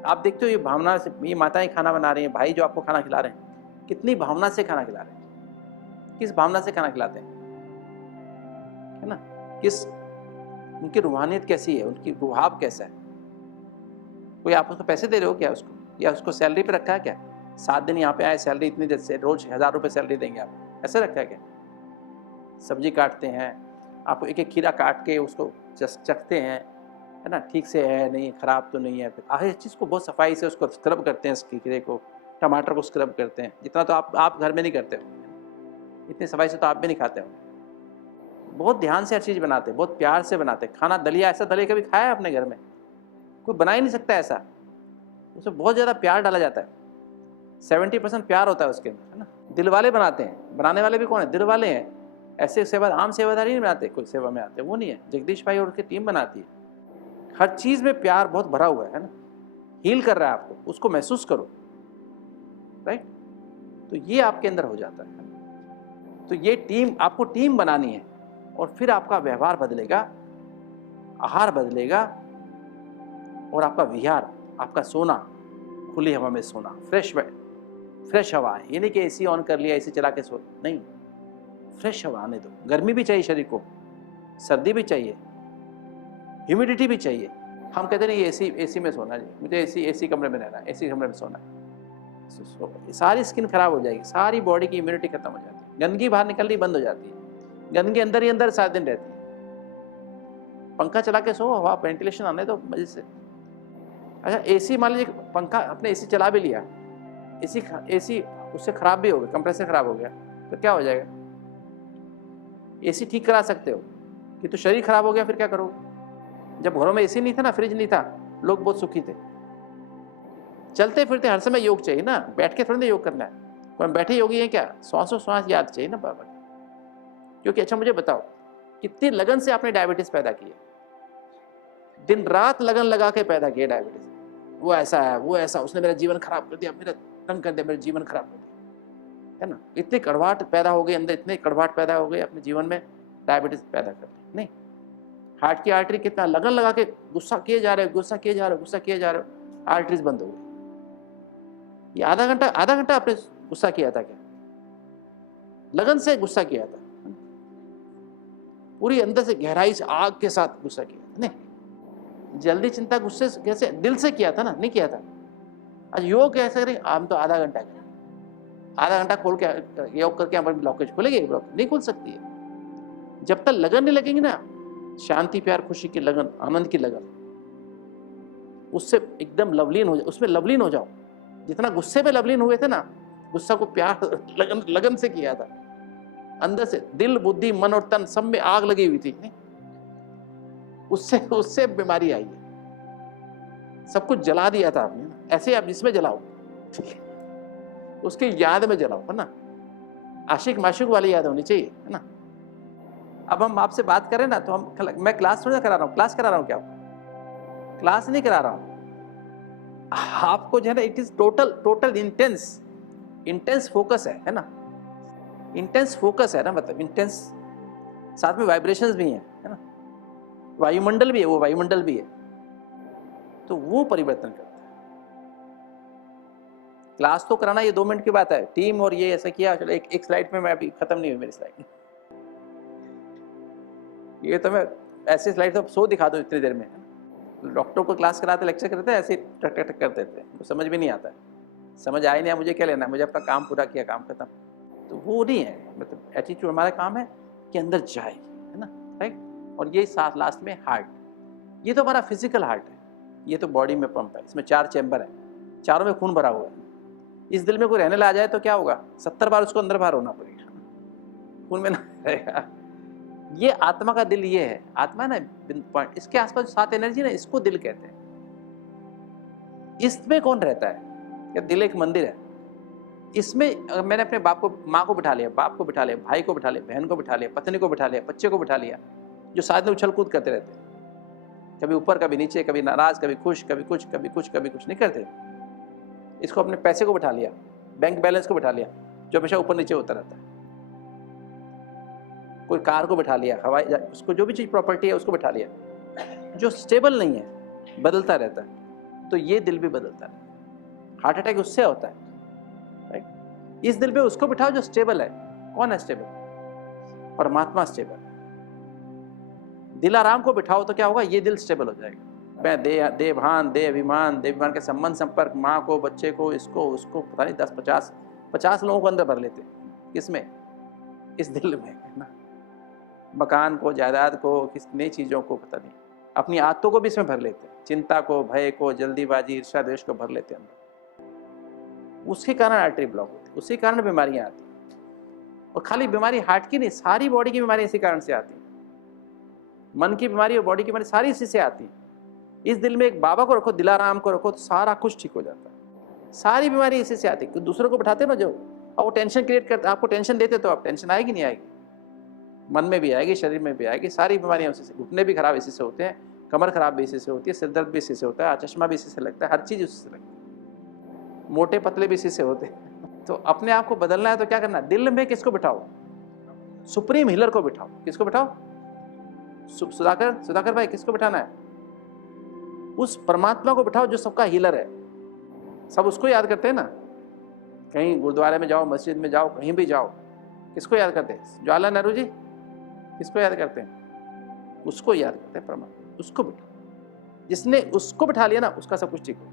आप देखते हो ये भावना से, ये माताएं खाना बना रही हैं, भाई जो आपको खाना खिला रहे हैं, कितनी भावना से खाना खिला रहे हैं, किस भावना से खाना खिलाते हैं, है ना। किस उनकी रूहानियत कैसी है, उनकी रुहाब कैसा है। कोई आप उसको पैसे दे रहे हो क्या उसको, या उसको सैलरी पे रखा है क्या? 7 दिन यहाँ पे आए, सैलरी इतनी देर से, रोज 1000 रुपये सैलरी देंगे आप, ऐसे रखा है क्या? सब्जी काटते हैं, आपको एक एक खीरा काट के उसको चखते हैं, है ना, ठीक से है नहीं, खराब तो नहीं है। फिर हर चीज़ को बहुत सफाई से उसको स्क्रब करते हैं, इसके खीरे को, टमाटर को स्क्रब करते हैं। जितना तो आप घर में नहीं करते हो, इतनी सफाई से तो आप भी नहीं खाते हो। बहुत ध्यान से हर चीज़ बनाते हैं, बहुत प्यार से बनाते हैं। खाना दलिया, ऐसा दलिया कभी खाया है अपने घर में? कोई बना ही नहीं सकता ऐसा, उसमें बहुत ज़्यादा प्यार डाला जाता है। 70% प्यार होता है उसके अंदर, है ना। दिल वाले बनाते हैं, बनाने वाले भी कौन है? दिल वाले हैं। ऐसे आम सेवादारी नहीं बनाते, कोई सेवा में आते, वो नहीं है। जगदीश भाई और उनकी टीम बनाती है। हर चीज़ में प्यार बहुत भरा हुआ है ना। हील कर रहा है आपको, उसको महसूस करो, राइट। तो ये आपके अंदर हो जाता है। तो ये टीम, आपको टीम बनानी है, और फिर आपका व्यवहार बदलेगा, आहार बदलेगा, और आपका विहार, आपका सोना, खुली हवा में सोना, फ्रेश हवा है। ये नहीं कि एसी ऑन कर लिया, एसी चला के सो, नहीं, फ्रेश हवा आने दो। गर्मी भी चाहिए शरीर को, सर्दी भी चाहिए, ह्यूमिडिटी भी चाहिए। हम कहते नहीं एसी में सोना है, मुझे एसी कमरे में रहना है, एसी कमरे में सोना है। सारी स्किन खराब हो जाएगी, सारी बॉडी की इम्यूनिटी खत्म हो जाती है, गंदगी बाहर निकलनी बंद हो जाती है, गंदगी अंदर ही अंदर 7 दिन रहती है। पंखा चला के सो, हवा वेंटिलेशन आने दो मजे से। अच्छा एसी, मान लीजिए पंखा आपने एसी चला भी लिया, एसी उससे खराब भी हो गया, कंप्रेसर खराब हो गया, तो क्या हो जाएगा? एसी ठीक करा सकते हो कि तो शरीर खराब हो गया, फिर क्या करोगे? जब घरों में एसी नहीं था ना, फ्रिज नहीं था, लोग बहुत सुखी थे। चलते फिरते हर समय योग चाहिए ना, बैठ के थोड़ी ना योग करना है। कोई बैठे योगी है क्या? श्वास याद चाहिए ना बाबा। क्योंकि अच्छा मुझे बताओ, कितनी लगन से आपने डायबिटीज पैदा की है, दिन रात लगन लगा के पैदा किया डायबिटीज। वो ऐसा है, वो ऐसा, उसने मेरा जीवन खराब कर दिया, मेरा तंग कर दिया, मेरा जीवन खराब कर दिया, है ना। इतनी कड़वाहट पैदा हो गई अंदर, इतने कड़वाहट पैदा हो गई अपने जीवन में, डायबिटीज पैदा कर दी। नहीं, हार्ट की आर्टरी कितना लगन लगा के गुस्सा किए जा रहे हो, आर्टरीज बंद हो गई। ये आधा घंटा आपने गुस्सा किया था क्या? लगन से गुस्सा किया था, पूरी अंदर से गहराई से आग के साथ गुस्सा किया नहीं, जल्दी चिंता गुस्से से कैसे, दिल से किया था ना, नहीं किया था। आज योग कैसे करें, हम तो आधा घंटा करें, आधा घंटा खोल के योग करके हमारी ब्लॉकेज खुलेगी? ब्लॉकेज नहीं खुल सकती है। जब तक लगन नहीं लगेंगी ना, शांति प्यार खुशी की लगन, आनंद की लगन, उससे एकदम लवलीन हो जाओ, उसमें लवलीन हो जाओ। जितना गुस्से पे लवलीन हुए थे ना, गुस्सा को प्यार लगन से किया था, अंदर से दिल बुद्धि मन और तन सब में आग लगी हुई थी, नहीं? उससे बीमारी आई है। सब कुछ जला दिया था आपने, ऐसे आप जिसमें जलाओ, उसकी याद में जलाओ, है ना? आशिक माशूक वाली याद होनी चाहिए, है ना? अब हम आपसे बात करें ना, तो मैं क्लास थोड़ा करा रहा हूँ, क्लास करा रहा हूँ क्या? क्लास नहीं करा रहा हूँ आपको, जो है ना, it is total intense focus है ना? इंटेंस फोकस है ना, मतलब इंटेंस, साथ में वाइब्रेशंस भी हैं, है ना? वायुमंडल भी है, वो वायुमंडल भी है, तो वो परिवर्तन करता है। क्लास तो कराना ये 2 मिनट की बात है, टीम और ये ऐसा किया, चलो एक स्लाइड में, मैं अभी खत्म नहीं हुई मेरी स्लाइड, ये तो मैं ऐसे स्लाइड तो 100 दिखा दूं इतनी देर में। डॉक्टर को क्लास कराते, लेक्चर करते हैं, ऐसे टक टक टक कर देते हैं, तो समझ भी नहीं आता है, समझ आया नहीं, मुझे क्या लेना है, मुझे अपना काम पूरा किया, काम खत्म। तो वो नहीं है, मतलब एटीट्यूड हमारा काम है कि अंदर जाए, है ना, राइट? और ये साथ लास्ट में हार्ट, ये तो हमारा फिजिकल हार्ट है, ये तो बॉडी में पंप है, इसमें 4 चैम्बर है, चारों में खून भरा हुआ है। इस दिल में कोई रहने ला जाए तो क्या होगा? 70 बार उसको अंदर बाहर होना पड़ेगा, खून में ना रहेगा। ये आत्मा का दिल, ये है आत्मा ना, पॉइंट, इसके आसपास 7 एनर्जी ना, इसको दिल कहते हैं। इसमें कौन रहता है? या दिल एक मंदिर है, इसमें मैंने अपने बाप को, माँ को बिठा लिया, बाप को बिठा लिया, भाई को बिठा लिया, बहन को बिठा लिया, पत्नी को बिठा लिया, बच्चे को बिठा लिया, जो साथ में उछल कूद करते रहते हैं, कभी ऊपर कभी नीचे, कभी नाराज कभी खुश, कभी कुछ कभी कुछ कभी कुछ, नहीं करते। इसको अपने पैसे को बिठा लिया, बैंक बैलेंस को बिठा लिया, जो हमेशा ऊपर नीचे होता रहता है। कोई कार को बिठा लिया, हवाई जहाज, उसको जो भी चीज़ प्रॉपर्टी है उसको बिठा लिया, जो स्टेबल नहीं है, बदलता रहता है, तो ये दिल भी बदलता है। हार्ट अटैक उससे होता है, राइट? इस दिल पे उसको बिठाओ जो स्टेबल है। कौन है स्टेबल? परमात्मा स्टेबल है। दिलाराम को बिठाओ तो क्या होगा? ये दिल स्टेबल हो जाएगा। मैं देभान, दे अभिमान के संबंध संपर्क, माँ को, बच्चे को, इसको उसको, पता नहीं 10-50 लोगों को अंदर भर लेते। किसमें? इस दिल में, है ना? मकान को, जायदाद को, किस नई चीज़ों को, पता नहीं, अपनी आदतों को भी इसमें भर लेते हैं, चिंता को, भय को, जल्दीबाजी, ईर्ष्या, द्वेष को भर लेते हैं अंदर। उसके कारण आर्टरी ब्लॉक होती है, उसी कारण बीमारियां आती हैं। और खाली बीमारी हार्ट की नहीं, सारी बॉडी की बीमारी इसी कारण से आती है। मन की बीमारी और बॉडी की बीमारी सारी इसी से आती है। इस दिल में एक बाबा को रखो, दिलाराम को रखो, तो सारा कुछ ठीक हो जाता है। सारी बीमारी इसी से आती है। दूसरों को बिठाते ना, जो और वो टेंशन क्रिएट करते, आपको टेंशन देते, तो आप टेंशन आएगी नहीं आएगी, मन में भी आएगी, शरीर में भी आएगी। सारी बीमारियां उसी से, घुटने भी खराब इसी से होते हैं, कमर खराब भी इसी से होती है, सिर दर्द भी इसी से होता है, चश्मा भी इसी से लगता है, हर चीज़ उसी से लगती है, मोटे पतले भी इसी से होते हैं। तो अपने आप को बदलना है तो क्या करना है? दिल में किसको बिठाओ? सुप्रीम हीलर को बिठाओ। किसको बिठाओ? सुधाकर भाई, किसको बिठाना है? उस परमात्मा को बिठाओ जो सबका हीलर है। सब उसको याद करते हैं ना, कहीं गुरुद्वारे में जाओ, मस्जिद में जाओ, कहीं भी जाओ, किसको याद करते हैं? जवाहरलाल नेहरू जी किसको याद करते हैं? उसको याद करते हैं, परमात्मा। उसको बिठाओ, जिसने उसको बिठा लिया ना, उसका सब कुछ ठीक हो।